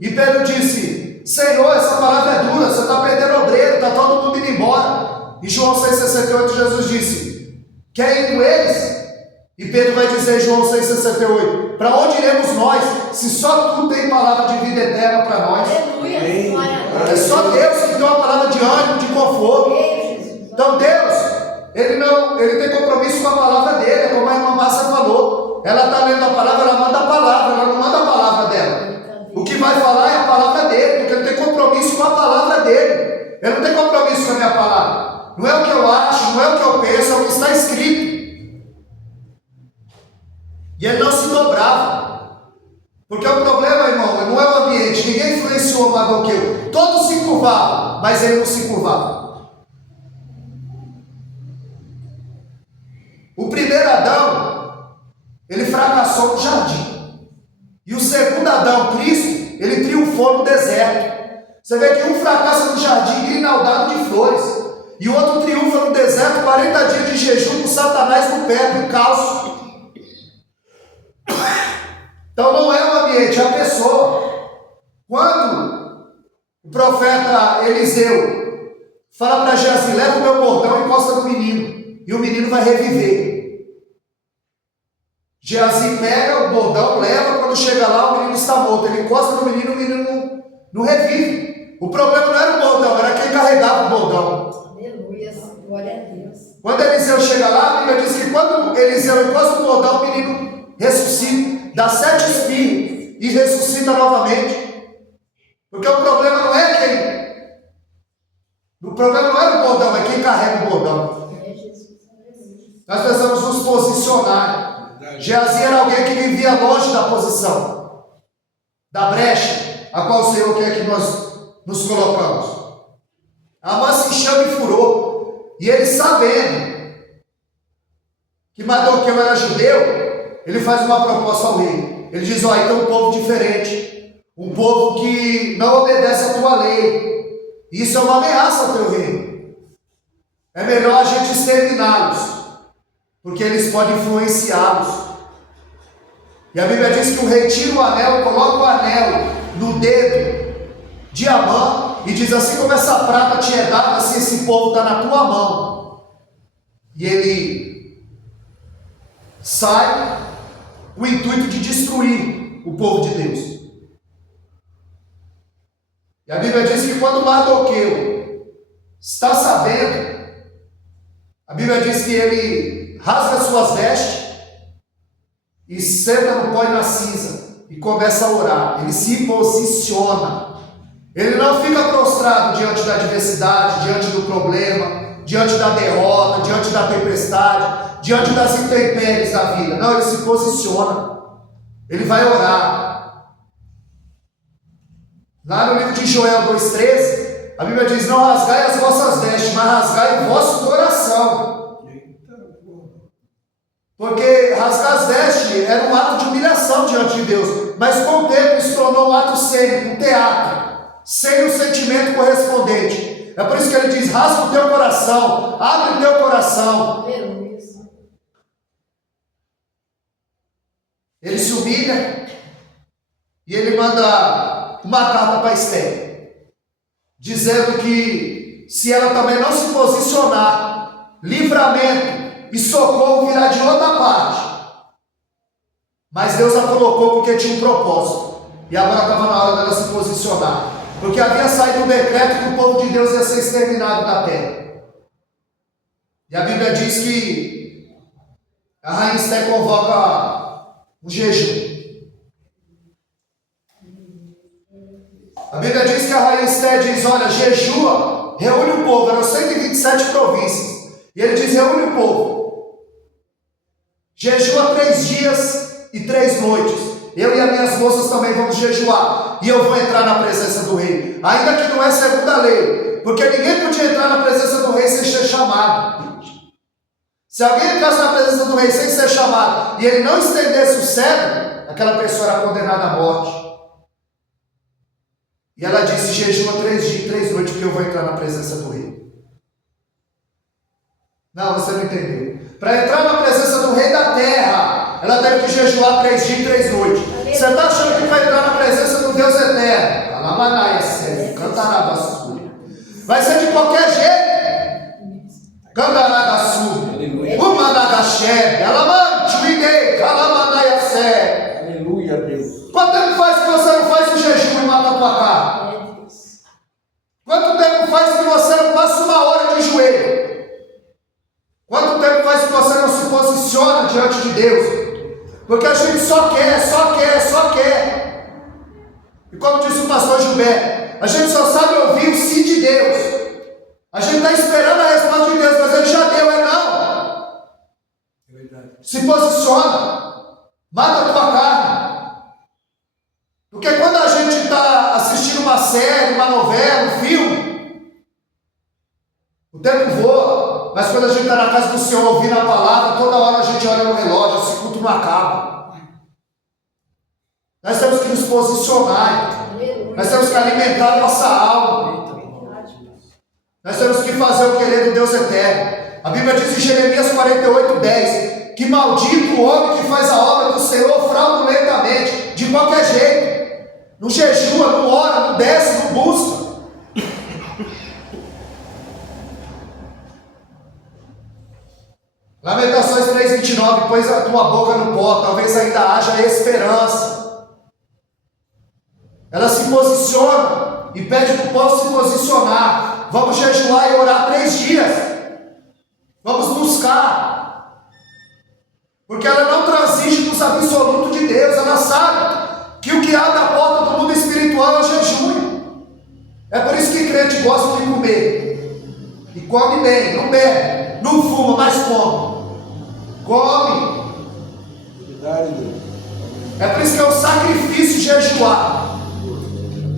E Pedro disse: Senhor, essa palavra é dura, você está perdendo obreiro, está todo mundo indo embora. E João 6,68 Jesus disse: quer ir com eles? E Pedro vai dizer em João 6,68: para onde iremos nós, se só tu tem palavra de vida eterna para nós? Aleluia. É só Deus que tem uma palavra de ânimo, de conforto. Então Deus, Ele tem compromisso com a palavra dele, como a irmã Márcia falou. Ela está lendo a palavra, ela manda a palavra, ela não manda a palavra dela. O que vai falar é a palavra dele, porque ele tem compromisso com a palavra dele. Ele não tem compromisso com a minha palavra. Não é o que eu acho, não é o que eu penso, é o que está escrito. E ele não se dobrava. Porque o problema, irmão, não é o ambiente. Ninguém influenciou o Mardoqueu. Todos se curvavam, mas ele não se curvava. O primeiro Adão, ele fracassou no jardim. E o segundo Adão, Cristo, ele triunfou no deserto. Você vê que um fracassa no jardim grinaldado de flores, e o outro triunfa no deserto, 40 dias de jejum com Satanás no pé, no calço. Então não é o ambiente, é a pessoa. Quando o profeta Eliseu fala para Geazi: leva o meu bordão e encosta no menino, e o menino vai reviver. Geazi pega o bordão, leva, quando chega lá o menino está morto. Ele encosta no menino, o menino não revive. O problema não era o bordão, era quem carregava o bordão. Aleluia, glória a Deus. Quando Eliseu chega lá, a Bíblia diz que quando Eliseu encosta o bordão, o menino ressuscita, dá 7 espinhos e ressuscita novamente. Porque o problema não é quem. O problema não era o bordão, é quem carrega o bordão. É Jesus. Nós precisamos nos posicionar. Geazi era alguém que vivia longe da posição, da brecha a qual o Senhor quer que nós nos colocamos. Amã se encheu e furou. E ele, sabendo que Mardoqueu era judeu, ele faz uma proposta ao rei. Ele diz: ó, então um povo diferente, um povo que não obedece à tua lei. Isso é uma ameaça ao teu reino. É melhor a gente exterminá-los. porque eles podem influenciá-los. E a Bíblia diz que o rei tira o anel, coloca o anel no dedo de Amã e diz: assim como essa prata te é dada, assim esse povo está na tua mão. E ele sai com o intuito de destruir o povo de Deus. E a Bíblia diz que quando Mardoqueu está sabendo, a Bíblia diz que ele rasga suas vestes e senta no pó e na cinza e começa a orar. Ele se posiciona. Ele não fica prostrado diante da adversidade, diante do problema, diante da derrota, diante da tempestade, diante das intempéries da vida. Não, ele se posiciona. Ele vai orar. Lá no livro de Joel 2,13, a Bíblia diz: não rasgai as vossas vestes, mas rasgai o vosso coração. Porque rasgar as vestes era um ato de humilhação diante de Deus, mas com o tempo isso tornou um ato cênico, um teatro, sem o sentimento correspondente. É por isso que ele diz: rasga o teu coração, abre o teu coração. Ele se humilha e ele manda uma carta para Esther, dizendo que se ela também não se posicionar, livramento e socorro virá de outra parte. Mas Deus a colocou porque tinha um propósito, e agora estava na hora dela se posicionar, porque havia saído um decreto que o povo de Deus ia ser exterminado da terra. E a Bíblia diz que a rainha Esther convoca um jejum. A Bíblia diz que a rainha Esther diz: olha, jejua, reúne o povo. Eram 127 províncias. E ele diz: reúne o povo. Jejua 3 dias e 3 noites. Eu e as minhas moças também vamos jejuar. E eu vou entrar na presença do rei. Ainda que não é segundo a lei. Porque ninguém podia entrar na presença do rei sem ser chamado. Se alguém entrasse na presença do rei sem ser chamado e ele não estendesse o cetro, aquela pessoa era condenada à morte. E ela disse: jejua 3 dias e 3 noites, porque eu vou entrar na presença do rei. Não, você não entendeu. Para entrar na presença do rei da terra, ela teve que jejuar 3 dias e 3 noites. Você está achando que vai entrar na presença do Deus eterno? Calamanaia, sério, cantará vai ser de qualquer jeito. Candaragaçu, Umanagaxé, Alamante, Miguel, Calamanaia, sério. Aleluia, Deus. Quanto tempo faz que você não faz o jejum e mata a tua carne? Quanto tempo faz que você não passa 1 hora de joelho? Quanto tempo faz que você não se posiciona diante de Deus? Porque a gente só quer. E como disse o pastor Gilberto, a gente só sabe ouvir o sim de Deus. A gente está esperando a resposta de Deus, mas ele já deu, é não. É verdade. Se posiciona. Mata a tua carne. Porque quando a gente está assistindo uma série, uma novela, um filme, o tempo voa. Mas quando a gente está na casa do Senhor ouvindo a palavra, toda hora a gente olha no relógio, esse culto não acaba. Nós temos que nos posicionar. Nós temos que alimentar a nossa alma. Nós temos que fazer o querer do Deus eterno. A Bíblia diz em Jeremias 48:10 que maldito o homem que faz a obra do Senhor fraudulentamente, de qualquer jeito. Não jejua, não ora, não desce, não busca. Lamentações 3:29, pões a tua boca no pó, talvez ainda haja esperança. Ela se posiciona e pede para o povo se posicionar. Vamos jejuar e orar 3 dias. Vamos buscar. Porque ela não transige nos absolutos de Deus. Ela sabe que o que abre a porta do mundo espiritual é o jejum. É por isso que crente gosta de comer. E come bem, não bebe, não fuma, mas come. Come. É por isso que é um sacrifício jejuar.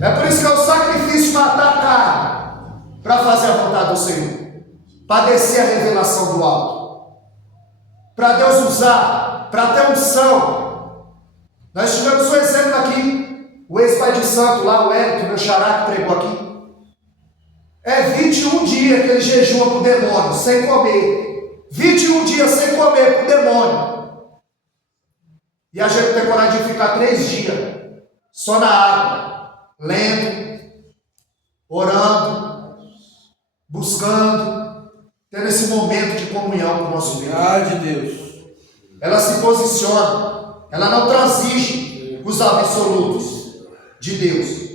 É por isso que é um sacrifício matar a carne, para fazer a vontade do Senhor, para descer a revelação do alto, para Deus usar, para ter unção. Nós tivemos um exemplo aqui, o ex-pai de santo lá, o Hélio, meu xará, que pregou aqui. É 21 dias que ele jejua para o demônio, sem comer. 21 dias sem comer pro demônio. E a gente tem coragem de ficar 3 dias só na água, lendo, orando, buscando, tendo esse momento de comunhão com o nosso Deus. Verdade, Deus. Ela se posiciona, ela não transige os absolutos de Deus.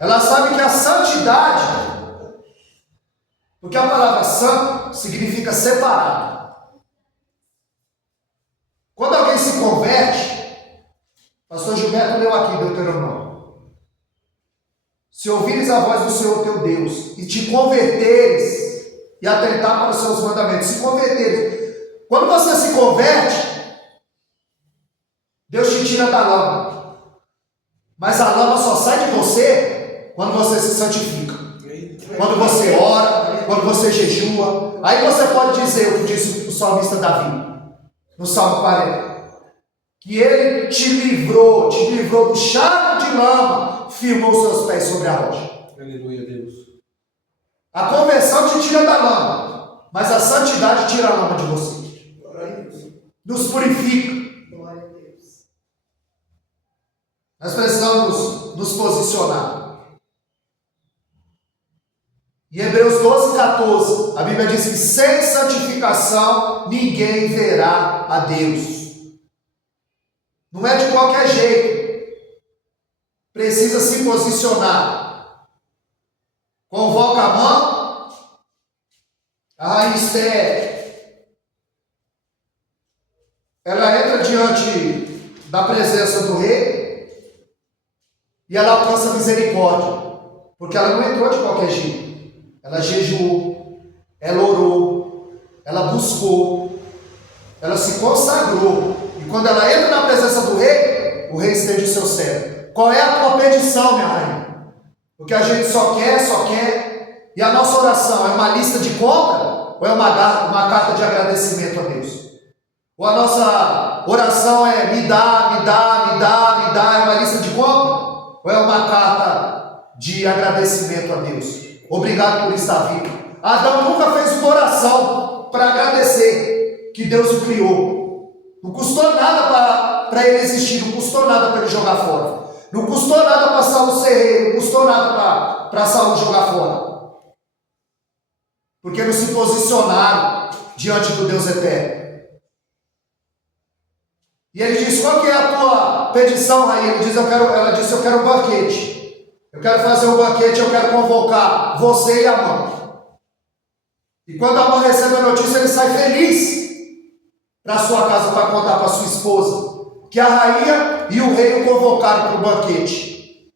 Ela sabe que a santidade, porque a palavra santo significa separado. Quando alguém se converte, pastor Gilberto leu aqui Deuteronômio: se ouvires a voz do Senhor teu Deus e te converteres e atentar para os seus mandamentos, se converteres. Quando você se converte, Deus te tira da lama. Mas a lama só sai de você quando você se santifica. Quando você ora, quando você jejua. Aí você pode dizer o que disse o salmista Davi, no Salmo 40. Que ele te livrou do charco de lama, firmou seus pés sobre a rocha. Aleluia, Deus. A conversão te tira da lama, mas a santidade tira a lama de você. Nos purifica. Glória a Deus. Nós precisamos nos posicionar. Em Hebreus 12:14, a Bíblia diz que sem santificação ninguém verá a Deus. Não é de qualquer jeito. Precisa se posicionar. Convoca a mão. A rainha Esther, ela entra diante da presença do rei e ela alcança misericórdia, porque ela não entrou de qualquer jeito. Ela jejuou, ela orou, ela buscou, ela se consagrou. E quando ela entra na presença do rei, o rei estende o seu cetro. Qual é a tua petição, minha rainha? Porque a gente só quer. E a nossa oração é uma lista de compra ou é uma carta de agradecimento a Deus? Ou a nossa oração é me dá, é uma lista de compra? Ou é uma carta de agradecimento a Deus? Obrigado por estar vivo. Adão nunca fez uma oração para agradecer que Deus o criou. Não custou nada para ele existir, não custou nada para ele jogar fora. Não custou nada para Saul ser rei, não custou nada para Saul jogar fora. Porque não se posicionaram diante do Deus eterno. E ele diz: qual que é a tua petição, rainha? Ela disse: eu quero um banquete. Eu quero fazer um banquete, eu quero convocar você e a mãe. E quando a mãe recebe a notícia, ele sai feliz para sua casa para contar para sua esposa que a rainha e o rei o convocaram para o banquete.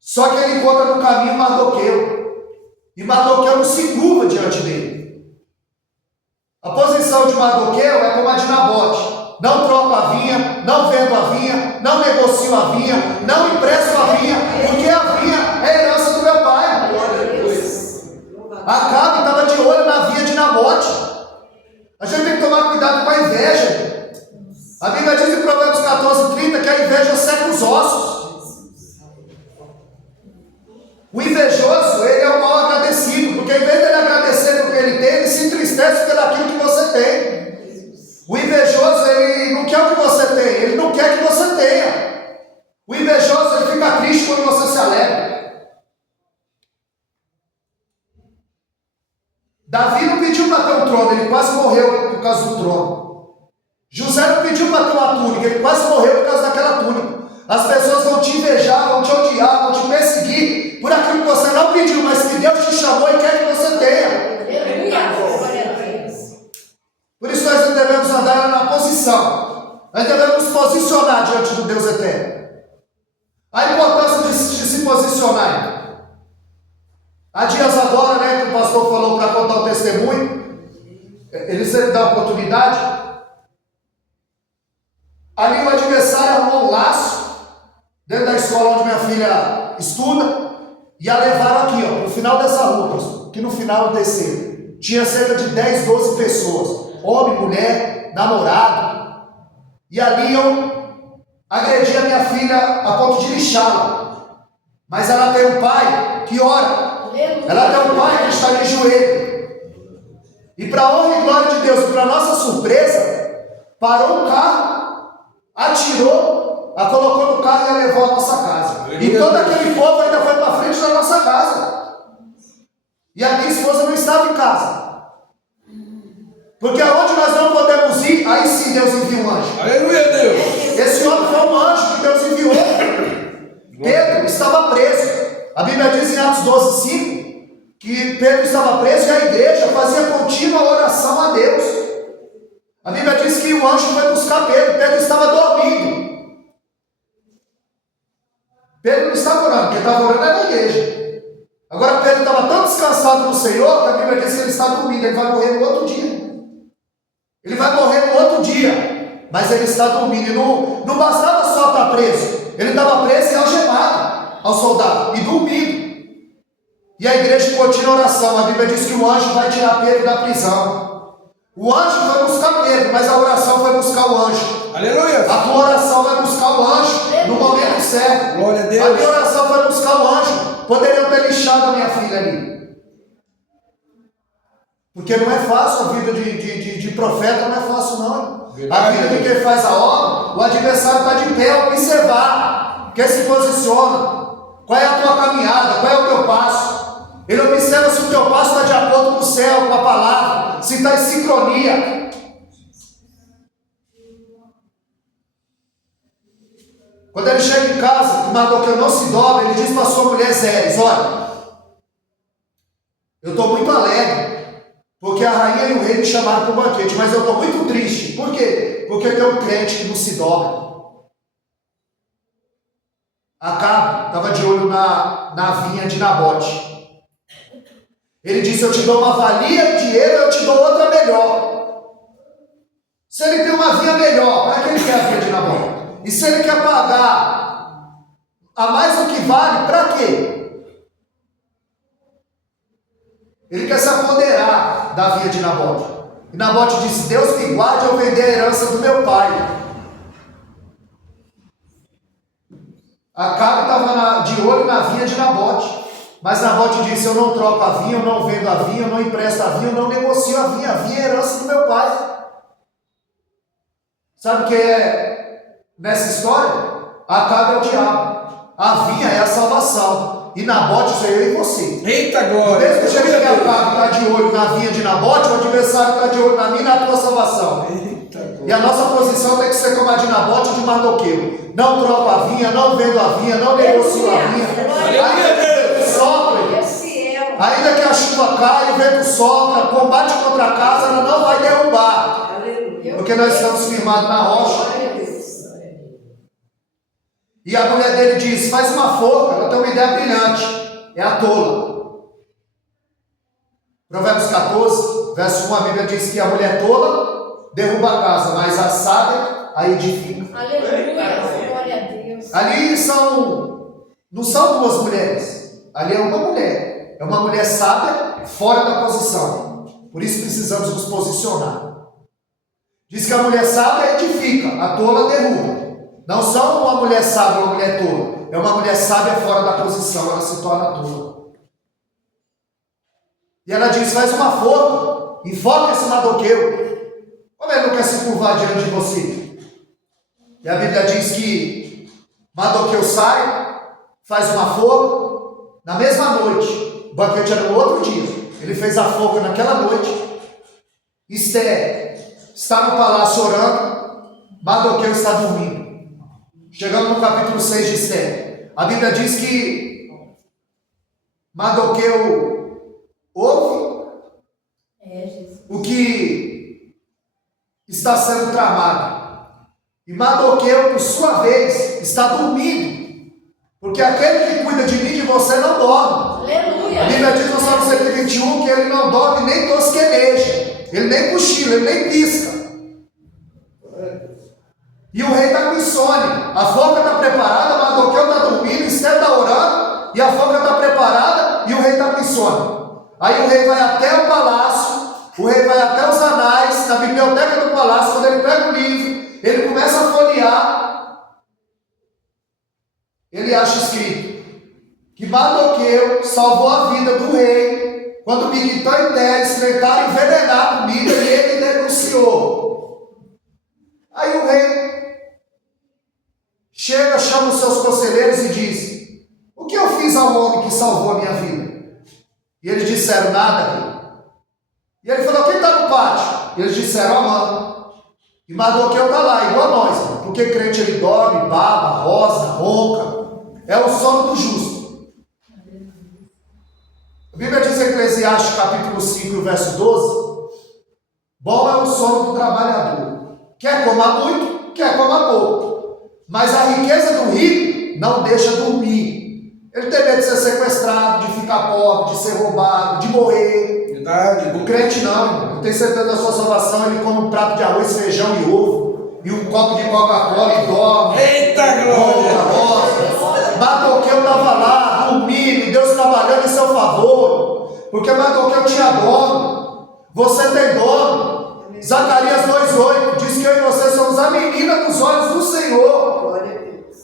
Só que ele encontra no caminho Mardoqueu. E Mardoqueu não se curva diante dele. A posição de Mardoqueu é como a de Nabote. Não troco a vinha, não vendo a vinha, não negocio a vinha, não empresto a vinha, porque a vinha é a herança do meu pai. Acabe estava de olho na vinha de Nabote. A gente tem que tomar cuidado com a inveja. A Bíblia diz em Provérbios 14:30 que a inveja seca os ossos. O invejoso, ele é o mal agradecido, porque em vez de ele agradecer pelo que ele tem, ele se entristece pelo aquilo que você tem. O invejoso, ele não quer o que você tem, ele não quer que você tenha. O invejoso, ele fica triste quando você se alegra. Davi não pediu para ter um trono, ele quase morreu por causa do trono. José não pediu para ter uma túnica, ele quase morreu por causa daquela túnica. As pessoas vão te invejar, vão te odiar, vão te perseguir por aquilo que você não pediu, mas que Deus te chamou e quer que você tenha. Por isso nós não devemos andar na posição. Nós devemos nos posicionar diante do Deus eterno. A importância de se posicionar. Há dias agora, que o pastor falou para contar o testemunho. Ele sempre dá a oportunidade. Ali o adversário arrumou um laço dentro da escola onde minha filha estuda. E a levaram aqui, no final dessa rua, pastor, que no final do terceiro. Tinha cerca de 10, 12 pessoas. Homem, mulher, namorado, e ali eu agredi a minha filha a ponto de lixá-la. Mas ela tem um pai que ora, ela tem um pai que está de joelho. E para a honra e glória de Deus, para nossa surpresa, parou um carro, atirou, a colocou no carro e a levou à nossa casa. E todo aquele povo ainda foi para frente da nossa casa. E a minha esposa não estava em casa. Porque aonde nós não podemos ir, aí sim Deus envia um anjo. Aleluia, Deus. Esse homem foi um anjo que Deus enviou. Pedro estava preso. A Bíblia diz em Atos 12:5 que Pedro estava preso e a igreja fazia contínua oração a Deus. A Bíblia diz que o anjo foi buscar Pedro. Pedro estava dormindo. Pedro não estava orando, porque estava orando na igreja. Agora Pedro estava tão descansado no Senhor que a Bíblia diz que ele está dormindo. Ele vai morrer no outro dia. Ele vai morrer no outro dia. Mas ele está dormindo. E não bastava só estar preso. Ele estava preso e algemado ao soldado. E dormindo. E a igreja continua a oração. A Bíblia diz que o anjo vai tirar Pedro da prisão. O anjo vai buscar Pedro, mas a oração vai buscar o anjo. Aleluia. A tua oração vai buscar o anjo no momento certo. Glória a Deus. A minha oração vai buscar o anjo. Poderiam ter lixado a minha filha ali. Porque não é fácil a vida de profeta, não é fácil não. A vida de quem faz a obra, o adversário está de pé, observar. Quem se posiciona. Qual é a tua caminhada? Qual é o teu passo? Ele observa se o teu passo está de acordo com o céu, com a palavra, se está em sincronia. Quando ele chega em casa, que Mardoqueu não se dobra, ele diz para sua mulher Zeres: olha, eu estou muito alegre, porque a rainha e o rei me chamaram para o banquete, mas eu estou muito triste. Por quê? Porque tem um crente que não se dobra. Acabe estava de olho na vinha de Nabote. Ele disse: eu te dou uma valia de dinheiro, eu te dou outra melhor. Se ele tem uma vinha melhor, para que ele quer a vinha de Nabote? E se ele quer pagar a mais do que vale, para quê? Ele quer se apoderar da vinha de Nabote. E Nabote disse: Deus me guarde eu vender a herança do meu pai. Acabe estava de olho na vinha de Nabote. Mas Nabote disse: eu não troco a vinha, eu não vendo a vinha, eu não empresto a vinha, eu não negocio a vinha é a herança do meu pai. Sabe o que é nessa história? Acabe é o diabo. A vinha é a salvação. E Nabote sou eu e você. Eita glória. Mesmo que chegue que Acabe está de olho na vinha de Nabote, o adversário está de olho na minha e na tua salvação. Eita glória. E a nossa posição tem que ser como a de Nabote e de Mardoqueu. Não troco a vinha, não vendo a vinha, não negocio a vinha. Ainda que a chuva caia, o vento sopra, combate contra a casa, ela não vai derrubar. Porque nós estamos firmados na rocha. E a mulher dele diz: faz uma forca. Ela tem uma ideia brilhante. É a tola. Provérbios 14, verso 1, a Bíblia diz que a mulher tola derruba a casa, mas a sábia a edifica. Aleluia, glória a Deus. Ali não são duas mulheres. Ali é uma mulher. É uma mulher sábia fora da posição. Por isso precisamos nos posicionar. Diz que a mulher sábia edifica, a tola derruba. Não são uma mulher sábia ou uma mulher tola. É uma mulher sábia fora da posição, ela se torna tola. E ela diz: faz uma forca, enfoca esse Mardoqueu. Como ele não quer se curvar diante de você? E a Bíblia diz que Mardoqueu sai, faz uma forca. Na mesma noite, o banquete era no outro dia, ele fez a forca naquela noite. Esther está no palácio orando, Mardoqueu está dormindo. Chegando no capítulo 6 de Esther, a Bíblia diz que Mardoqueu ouve o que está sendo tramado. E Mardoqueu, por sua vez, está dormindo. Porque aquele que cuida de mim e de você não dorme. Aleluia. A Bíblia diz no Salmo 121 que ele não dorme nem tosqueneja. Ele nem cochila, ele nem pisca. E o rei está com insônia. A forca está preparada, Mardoqueu está dormindo, Esther está orando, e a forca está preparada e o rei está com insônia. Aí o rei vai até o palácio, o rei vai até os anais, na biblioteca do palácio. Quando ele pega o livro, ele começa a folhear, ele acha escrito que Mardoqueu salvou a vida do rei quando Bigtão e Teres tentaram envenenar a comida e ele denunciou. Aí o rei chega, chama os seus conselheiros e diz: o que eu fiz ao homem que salvou a minha vida? E eles disseram: nada, rei. E ele falou: quem está no pátio? E eles disseram: Amã. E Mardoqueu está lá, igual a nós, mano. Porque crente ele dorme, baba, rosa, ronca. É o sono do justo. A Bíblia diz em Eclesiastes capítulo 5, verso 12: bom é o sono do trabalhador. Quer comar muito, quer comer pouco. Mas a riqueza do rico não deixa dormir. Ele tem medo de ser sequestrado, de ficar pobre, de ser roubado, de morrer. Verdade. O crente não, irmão. Eu tenho certeza da sua salvação. Ele come um prato de arroz, feijão e ovo, e um copo de Coca-Cola e dorme. Eita glória! Mardoqueu estava lá, dormindo, Deus trabalhando em seu favor, porque Mardoqueu tinha dono. Você tem dono. Zacarias 2,8 diz que eu e você somos a menina dos olhos do Senhor. Glória a Deus.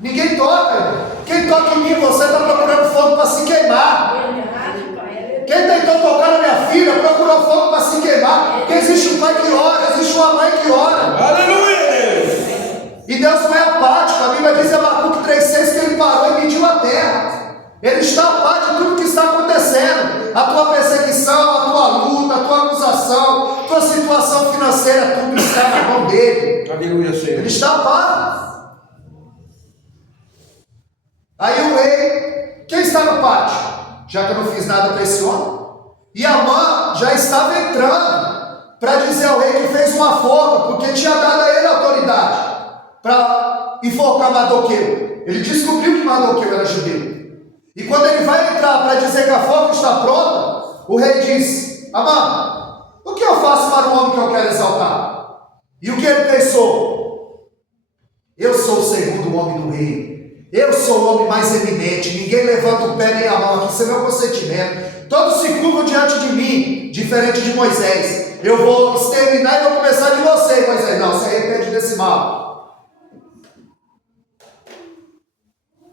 Ninguém toca, irmão. Quem toca em mim, você está procurando fogo para se queimar. Verdade, pai. Quem tentou tocar na minha filha procurou fogo para se queimar. Porque existe um pai que ora, existe uma mãe que ora. Aleluia, Deus! E Deus não é apático. A Bíblia diz em Abacuque 3,6 que ele parou e mediu a terra. Ele está a par de tudo que está acontecendo. A tua perseguição, a tua luta, a tua acusação, a tua situação financeira, tudo está na mão dele. Aleluia, Senhor. Ele está a par. Aí o rei, quem está no pátio? Já que eu não fiz nada para esse homem. E Amã já estava entrando para dizer ao rei que fez uma forca, porque tinha dado a ele autoridade para enforcar Mardoqueu. Ele descobriu que Mardoqueu era judeu. E quando ele vai entrar para dizer que a forca está pronta, o rei diz: Amã, o que eu faço para o homem que eu quero exaltar? E o que ele pensou? Eu sou o segundo homem do rei. Eu sou o homem mais eminente. Ninguém levanta o pé nem a mão aqui sem meu consentimento. Todos se curvam diante de mim, diferente de Moisés. Eu vou exterminar e vou começar de você, Moisés. Não, se arrepende desse mal.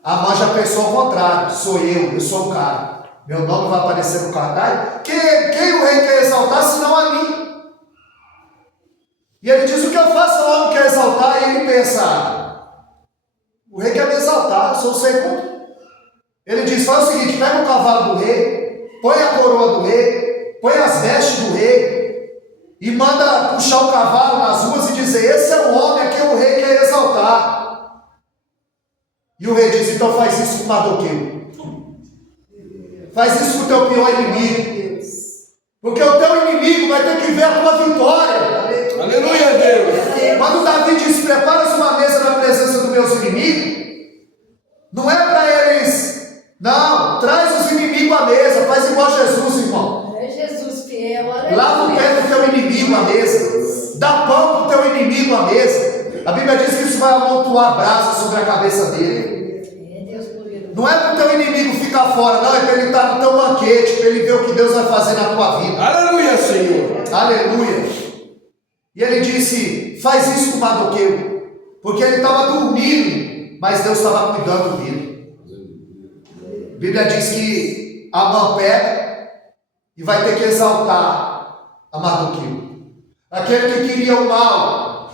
Amã já pensou ao contrário. Sou eu sou o cara. Meu nome vai aparecer no cartaz. Quem o rei quer exaltar, senão a mim? E ele diz: o que eu faço, o homem quer exaltar? E ele pensa: o rei quer me exaltar, eu sou o segundo. Ele diz: faz o seguinte, pega o cavalo do rei, põe a coroa do rei, põe as vestes do rei, e manda puxar o cavalo nas ruas e dizer: esse é o homem a quem o rei quer exaltar. E o rei diz: então faz isso com Mardoqueu. Faz isso com o teu pior inimigo. Porque o teu inimigo vai ter que ver a tua vitória. Aleluia, Deus! Quando Davi diz: prepara-se uma mesa na presença dos meus inimigos, não é para eles, não, traz os inimigos à mesa, faz igual Jesus, irmão. É Jesus fiel. Aleluia. Lava o pé do teu inimigo à mesa, dá pão para o teu inimigo à mesa. A Bíblia diz que isso vai amontoar brasa sobre a cabeça dele. É Deus poderoso. Não é para o teu inimigo ficar fora, não, é para ele estar no teu banquete, para ele ver o que Deus vai fazer na tua vida. Aleluia, Senhor! Aleluia. E ele disse: faz isso com Mardoqueu, porque ele estava dormindo, mas Deus estava cuidando dele. A Bíblia diz que Amã pega e vai ter que exaltar a Mardoqueu. Aquele que queria o mal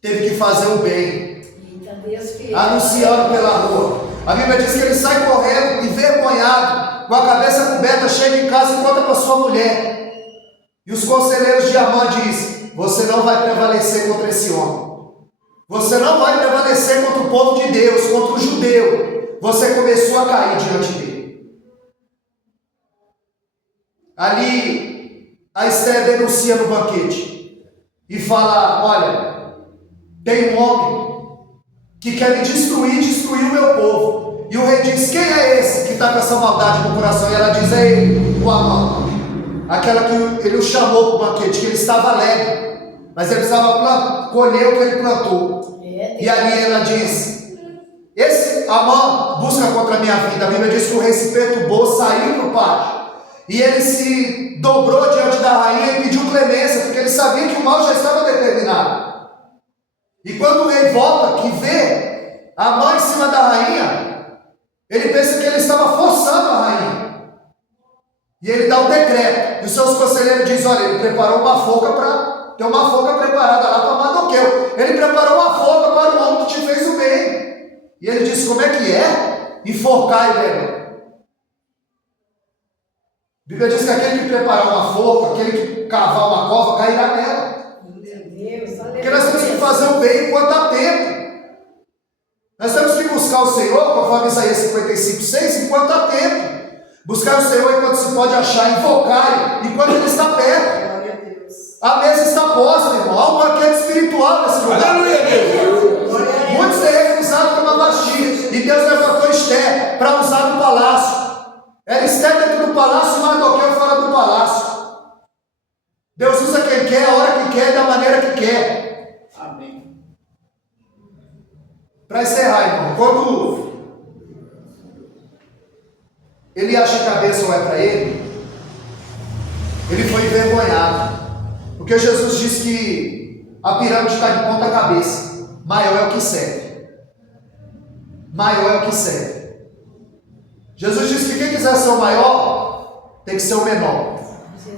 teve que fazer o bem, Eita, Deus fiel. anunciando pela rua. A Bíblia diz que ele sai correndo, envergonhado, com a cabeça coberta, chega em casa e conta para sua mulher. E os conselheiros de Amã dizem: você não vai prevalecer contra esse homem. Você não vai prevalecer contra o povo de Deus, contra o judeu. Você começou a cair diante dele. Ali, a Esther denuncia no banquete e fala: olha, tem um homem que quer me destruir o meu povo. E o rei diz: quem é esse que está com essa maldade no coração? E ela diz: é ele, o Amã. Aquela que ele o chamou para o banquete, que ele estava alegre, mas ele precisava colher o que ele plantou. E ali ela diz: esse Amã busca contra a minha vida. A Bíblia diz que o rei se perturbou, saiu para o pátio, e ele se dobrou diante da rainha e pediu clemência, porque ele sabia que o mal já estava determinado. E quando o rei volta, que vê Amã em cima da rainha, ele pensa que ele estava forçando a rainha. E ele dá um decreto. E os seus conselheiros dizem: olha, ele preparou uma forca para. Tem uma forca preparada lá para Mardoqueu. Ele preparou uma forca para o homem que te fez o bem. E ele disse: como é que é? Enforcar ele. A Bíblia diz que aquele que preparar uma forca, aquele que cavar uma cova, cairá nela. Porque nós temos que fazer o bem enquanto há tempo. Nós temos que buscar o Senhor, conforme Isaías 55:6, enquanto há tempo. Buscar o Senhor enquanto se pode achar, invocar enquanto Ele está perto. A mesa está posta, irmão. Há um banquete espiritual nesse lugar. Aleluia, Deus. Muitos têm recusado como Abaxi. E Deus levantou Esther para usar no palácio. Era Esther dentro do palácio e Mardoqueu fora do palácio. Deus usa quem quer, a hora que quer, da maneira que quer. Amém. Para encerrar, irmão, quando ele acha que a bênção é para ele, ele foi envergonhado. Porque Jesus disse que a pirâmide está de ponta cabeça. Maior é o que serve. Maior é o que serve. Jesus disse que quem quiser ser o maior, tem que ser o menor.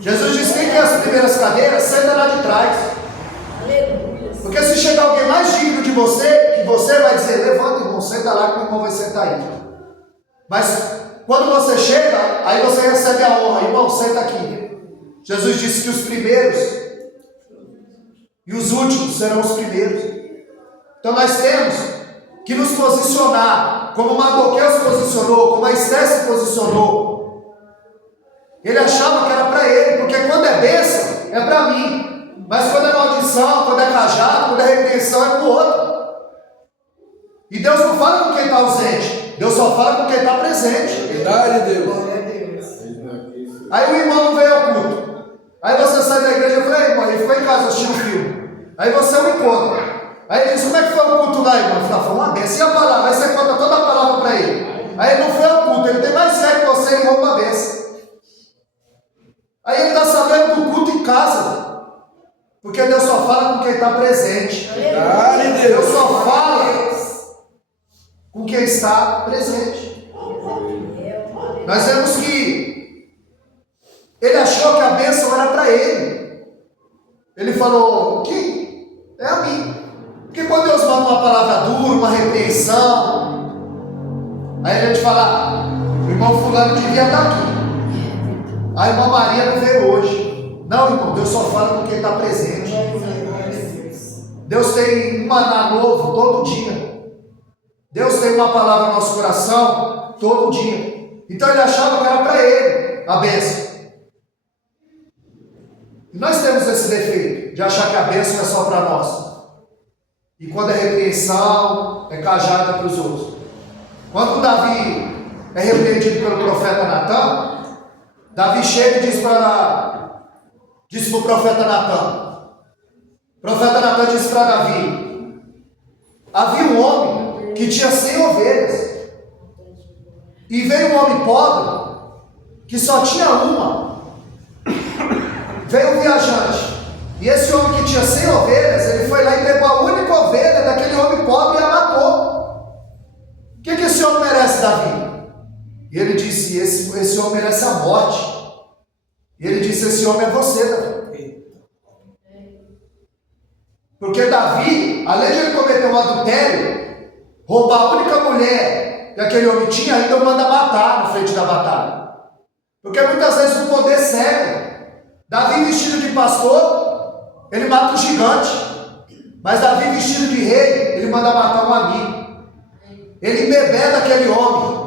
Jesus disse que quem quer as primeiras cadeiras, senta lá de trás. Porque se chegar alguém mais digno que você vai dizer: levanta, irmão, senta lá que o irmão vai sentar aí. Mas quando você chega, aí você recebe a honra: irmão, senta aqui. Jesus disse que os primeiros e os últimos serão os primeiros. Então nós temos que nos posicionar como Mardoqueu se posicionou, como a Esther se posicionou. Ele achava que era para ele, porque quando é bênção, é para mim. Mas quando é maldição, quando é cajado, quando é repreensão, é para o outro. E Deus não fala com quem está ausente, Deus só fala com quem está presente. Verdade, Deus. Aí o irmão não veio ao culto. Aí você sai da igreja e fala: irmão, ele ficou em casa assistindo um filme. Aí você o encontra. Aí ele diz: como é que foi o culto lá, irmão? Ele fala: foi uma benção. E a palavra? Aí você conta toda a palavra para ele. Aí ele não foi ao culto, ele tem mais fé que você e rouba a benção. Aí ele está sabendo do culto em casa. Porque Deus só fala com quem está presente. Verdade, Deus Deus. só fala com quem está presente. Nós vemos que ele achou que a bênção era para ele. Ele falou: quem? É a mim. Porque quando Deus manda uma palavra dura, uma repreensão, aí a gente fala: o irmão fulano devia estar aqui. A irmã Maria não veio hoje. Não, irmão, Deus só fala com quem está presente. Deus tem um maná novo todo dia. Deus tem uma palavra no nosso coração todo dia. Então ele achava que era para ele a bênção. E nós temos esse defeito de achar que a bênção é só para nós. E quando é repreensão, é cajada para os outros. Quando Davi é repreendido pelo profeta Natan, Davi chega e diz para o profeta Natan. O profeta Natan disse para Davi: havia um homem que tinha 100 ovelhas. E veio um homem pobre que só tinha uma. Veio um viajante. E esse homem que tinha 100 ovelhas, ele foi lá e pegou a única ovelha daquele homem pobre e a matou. O que esse homem merece, Davi? E ele disse: esse homem merece a morte. E ele disse: esse homem é você, Davi. Porque Davi, além de ele cometer um adultério, roubar a única mulher que aquele homem tinha, ainda o manda matar na frente da batalha. Porque muitas vezes o poder cega. Davi vestido de pastor, ele mata um gigante. Mas Davi vestido de rei, ele manda matar um amigo. Ele embebeda aquele homem.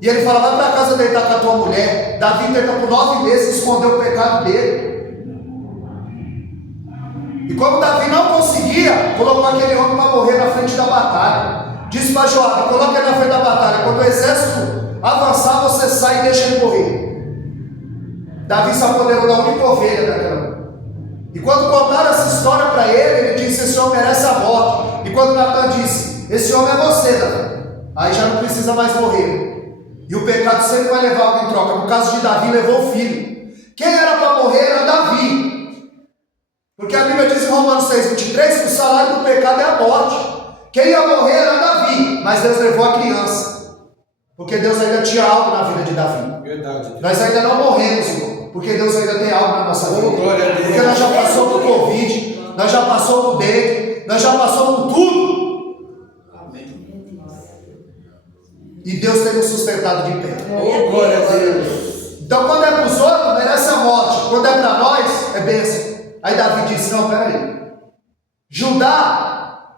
E ele fala: vai para casa deitar com a tua mulher. Davi tenta por 9 meses esconder o pecado dele. E como Davi não conseguia, colocou aquele homem para morrer na frente da batalha. Disse para Joabe: coloca ele na frente da batalha. Quando o exército avançar, você sai e deixa ele morrer. Davi se apoderou da única ovelha daquela. E quando contaram essa história para ele, ele disse: esse homem merece a morte. E quando Natan disse: esse homem é você, Davi, aí já não precisa mais morrer. E o pecado sempre vai levar algo em troca. No caso de Davi, levou o filho. Quem era para morrer era Davi. Porque a Bíblia diz em Romanos 6:23 que o salário do pecado é a morte. Quem ia morrer era Davi, mas Deus levou a criança. Porque Deus ainda tinha algo na vida de Davi. verdade. Nós ainda não morremos, irmão, porque Deus ainda tem algo na nossa vida. Oh, glória a Deus. Porque nós já passamos por Covid, nós já passamos por dengue, nós já passamos por tudo. E Deus tem nos sustentado de pé. Oh, glória a Deus. Então, quando é para os outros, merece a morte. Quando é para nós, é bênção. Aí Davi disse: não, peraí. Judá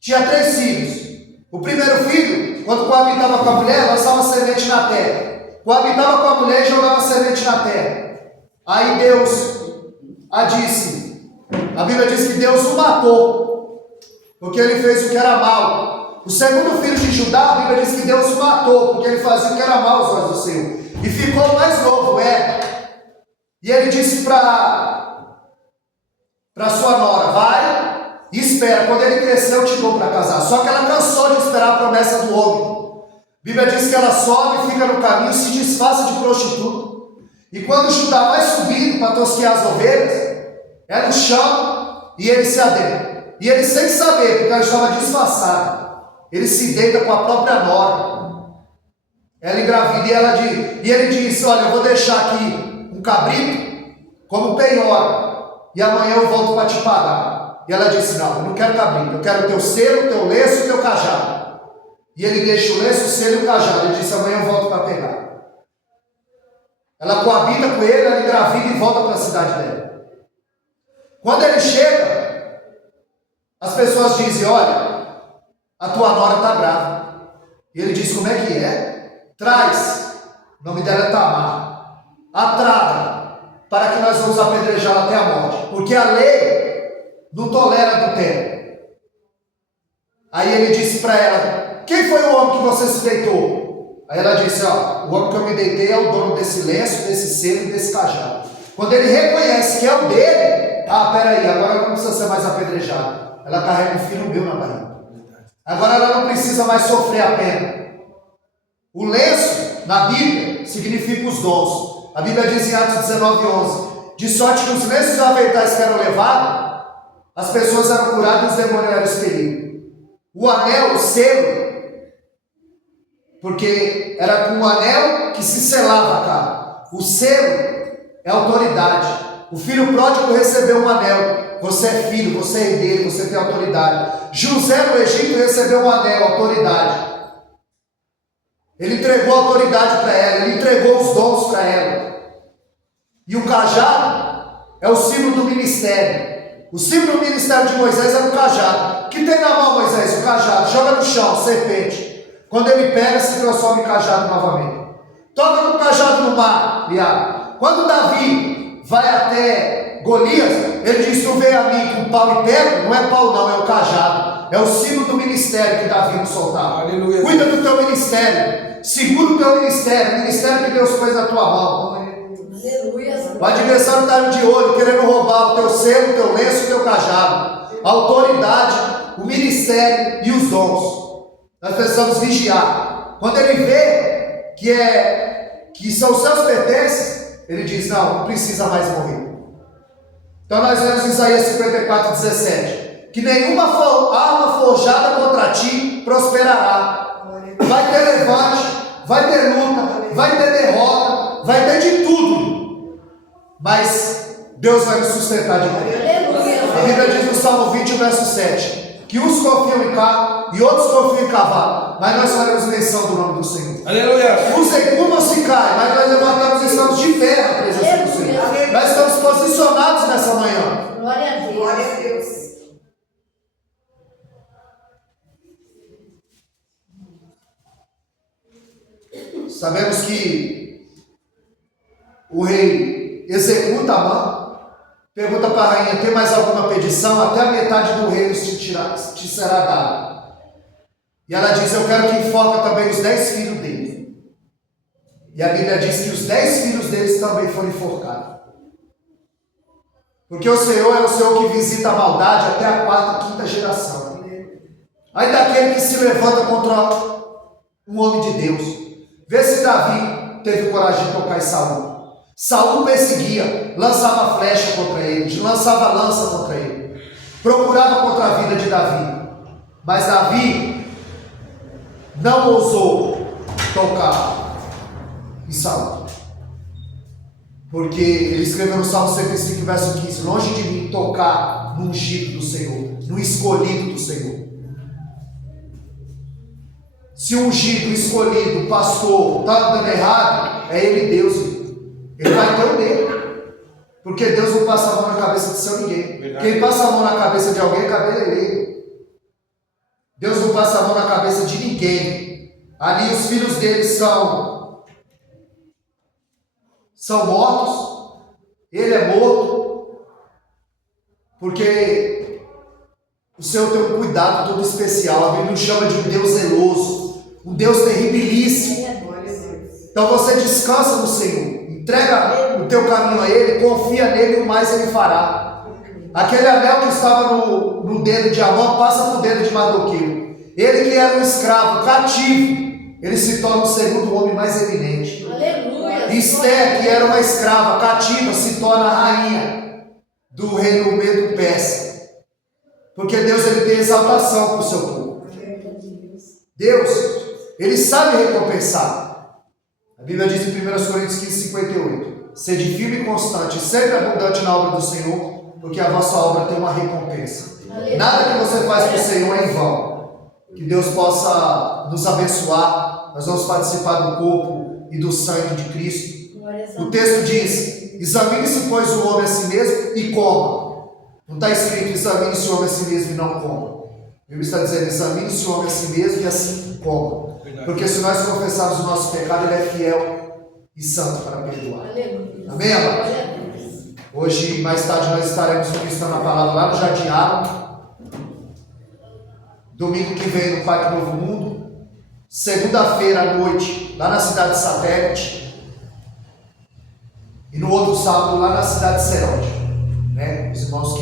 tinha 3 filhos. O primeiro filho, quando coabitava com a mulher, lançava semente na terra. Coabitava com a mulher e jogava semente na terra. Aí Deus a disse. A Bíblia diz que Deus o matou, porque ele fez o que era mal. O segundo filho de Judá, a Bíblia diz que Deus o matou, porque ele fazia o que era mal aos olhos do Senhor. E ficou o mais novo, E ele disse para sua nora: vai e espera, quando ele crescer eu te dou para casar. Só que ela cansou de esperar a promessa do homem. A Bíblia diz que ela sobe, fica no caminho, se disfarça de prostituta. E quando Judá vai subindo para tosquear as ovelhas, ela o chama e ele se adentra. E ele, sem saber, porque ela estava disfarçada, ele se deita com a própria nora. Ela engravida e ele diz: olha, eu vou deixar aqui um cabrito como penhora, e amanhã eu volto para te pagar. E ela disse: não, eu não quero cabrito, eu quero o teu selo, o teu lenço e o teu cajado. E ele deixa o lenço, o selo e o cajado. Ele disse: amanhã eu volto para pegar. Ela coabita com ele, ela engravida e volta para a cidade dela. Quando ele chega, as pessoas dizem: olha, a tua nora está grávida. E ele diz: como é que é? Traz, o nome dela é Tamar, a traga, para que nós vamos apedrejá-la até a morte, porque a lei não tolera adultério. Aí ele disse para ela: quem foi o homem que você se deitou? Aí ela disse: ó, o homem que eu me deitei é o dono desse lenço, desse selo e desse cajado. Quando ele reconhece que é o dele, peraí, agora ela não precisa ser mais apedrejada, ela carrega um filho meu na barriga, agora ela não precisa mais sofrer a pena. O lenço, na Bíblia, significa os dons. A Bíblia diz em Atos 19:11, de sorte que os lenços e aventais que eram levados, as pessoas eram curadas e os demônios eram expelidos. O anel, o selo, porque era com o anel que se selava a cara. O selo é autoridade. O filho pródigo recebeu um anel. Você é filho, você é herdeiro, você tem autoridade. José no Egito recebeu um anel, autoridade. Ele entregou a autoridade para ela, ele entregou os dons para ela. E o cajado é o símbolo do ministério. O símbolo do ministério de Moisés era o cajado. O que tem na mão, Moisés? O cajado. Joga no chão, serpente. Quando ele pega, se transforma em cajado novamente. Toca no cajado no mar, Liara. Quando Davi vai até Golias, ele diz: tu vem a mim com pau e pedra. Não é pau não, é o cajado. É o símbolo do ministério que Davi nos soltava. Aleluia. Cuida do teu ministério. Segura o teu ministério. O ministério que Deus pôs na tua mão. Aleluia. O adversário está de olho, querendo roubar o teu selo, o teu lenço, o teu cajado. A autoridade, o ministério e os dons. Nós precisamos vigiar. Quando ele vê que são seus pertences, ele diz: não precisa mais morrer. Então nós vemos em Isaías 54:17, que nenhuma arma forjada contra ti prosperará. Vai ter levante, vai ter luta, vai ter derrota, vai ter de tudo, mas Deus vai nos sustentar de pé. A Bíblia diz no Salmo 20:7, que uns confiam em carro e outros confiam em cavalo, mas nós faremos menção do nome do Senhor. Aleluia. Uns recumam se caem, mas nós levantamos e estamos de pé na presença do Senhor. Nós estamos posicionados nessa manhã. Glória a Deus. Glória a Deus. Sabemos que o rei executa a mão, pergunta para a rainha: tem mais alguma petição? Até a metade do reino te será dado. E ela diz: eu quero que enforca também os 10 filhos dele. E a Bíblia diz que os 10 filhos deles também foram enforcados. Porque o Senhor é o Senhor que visita a maldade até a 4ª, 5ª geração. Aí daquele que se levanta contra um homem de Deus. Vê se Davi teve coragem de tocar em Saul. Saul perseguia, lançava flecha contra ele, lançava lança contra ele, procurava contra a vida de Davi. Mas Davi não ousou tocar em Saul. Porque ele escreveu no Salmo 105, verso 15: longe de mim tocar no ungido do Senhor, no escolhido do Senhor. Se o ungido, o escolhido, o pastor está dando errado, é ele Deus. Ele vai ter o dele. Porque Deus não passa a mão na cabeça de seu ninguém. Verdade. Quem passa a mão na cabeça de alguém é cabeleireiro. Deus não passa a mão na cabeça de ninguém. Ali os filhos dele são mortos. Ele é morto. Porque o Senhor tem um cuidado todo especial. A Bíblia nos chama de um Deus zeloso, um Deus terribilíssimo. Então você descansa no Senhor. Entrega o teu caminho a Ele, confia nele, o mais Ele fará. Aquele anel que estava no dedo de Amã passa para o dedo de Mardoqueu. Ele que era um escravo, cativo, ele se torna o segundo homem mais eminente. Aleluia. Esther, que era uma escrava, cativa, se torna a rainha do reino Medo-Persa. Porque Deus ele tem exaltação para o seu povo. Deus, ele sabe recompensar. A Bíblia diz em 1 Coríntios 15:58: sede firme e constante, sempre abundante na obra do Senhor, porque a vossa obra tem uma recompensa. Nada que você faz para o Senhor é em vão. Que Deus possa nos abençoar. Nós vamos participar do corpo e do sangue de Cristo. O texto diz: examine-se, pois, o homem a si mesmo e coma. Não está escrito: examine-se o homem a si mesmo e não coma. A Bíblia está dizendo: examine-se o homem a si mesmo e assim coma. Porque se nós confessarmos o nosso pecado, Ele é fiel e santo para perdoar. Amém, amados? Hoje, mais tarde, nós estaremos ministrando a palavra lá no Jardim Árvore. Domingo que vem no Parque Novo Mundo. Segunda-feira à noite, lá na cidade de Satélite. E no outro sábado, lá na cidade de Seródia. Né? Os irmãos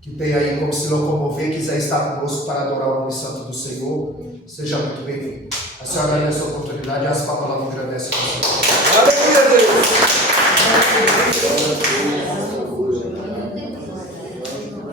que tem aí como se locomover e quiser estar conosco para adorar o nome santo do Senhor, seja muito bem-vindo. A senhora agradece a oportunidade e as palavras agradecem a você. Aleluia, Deus.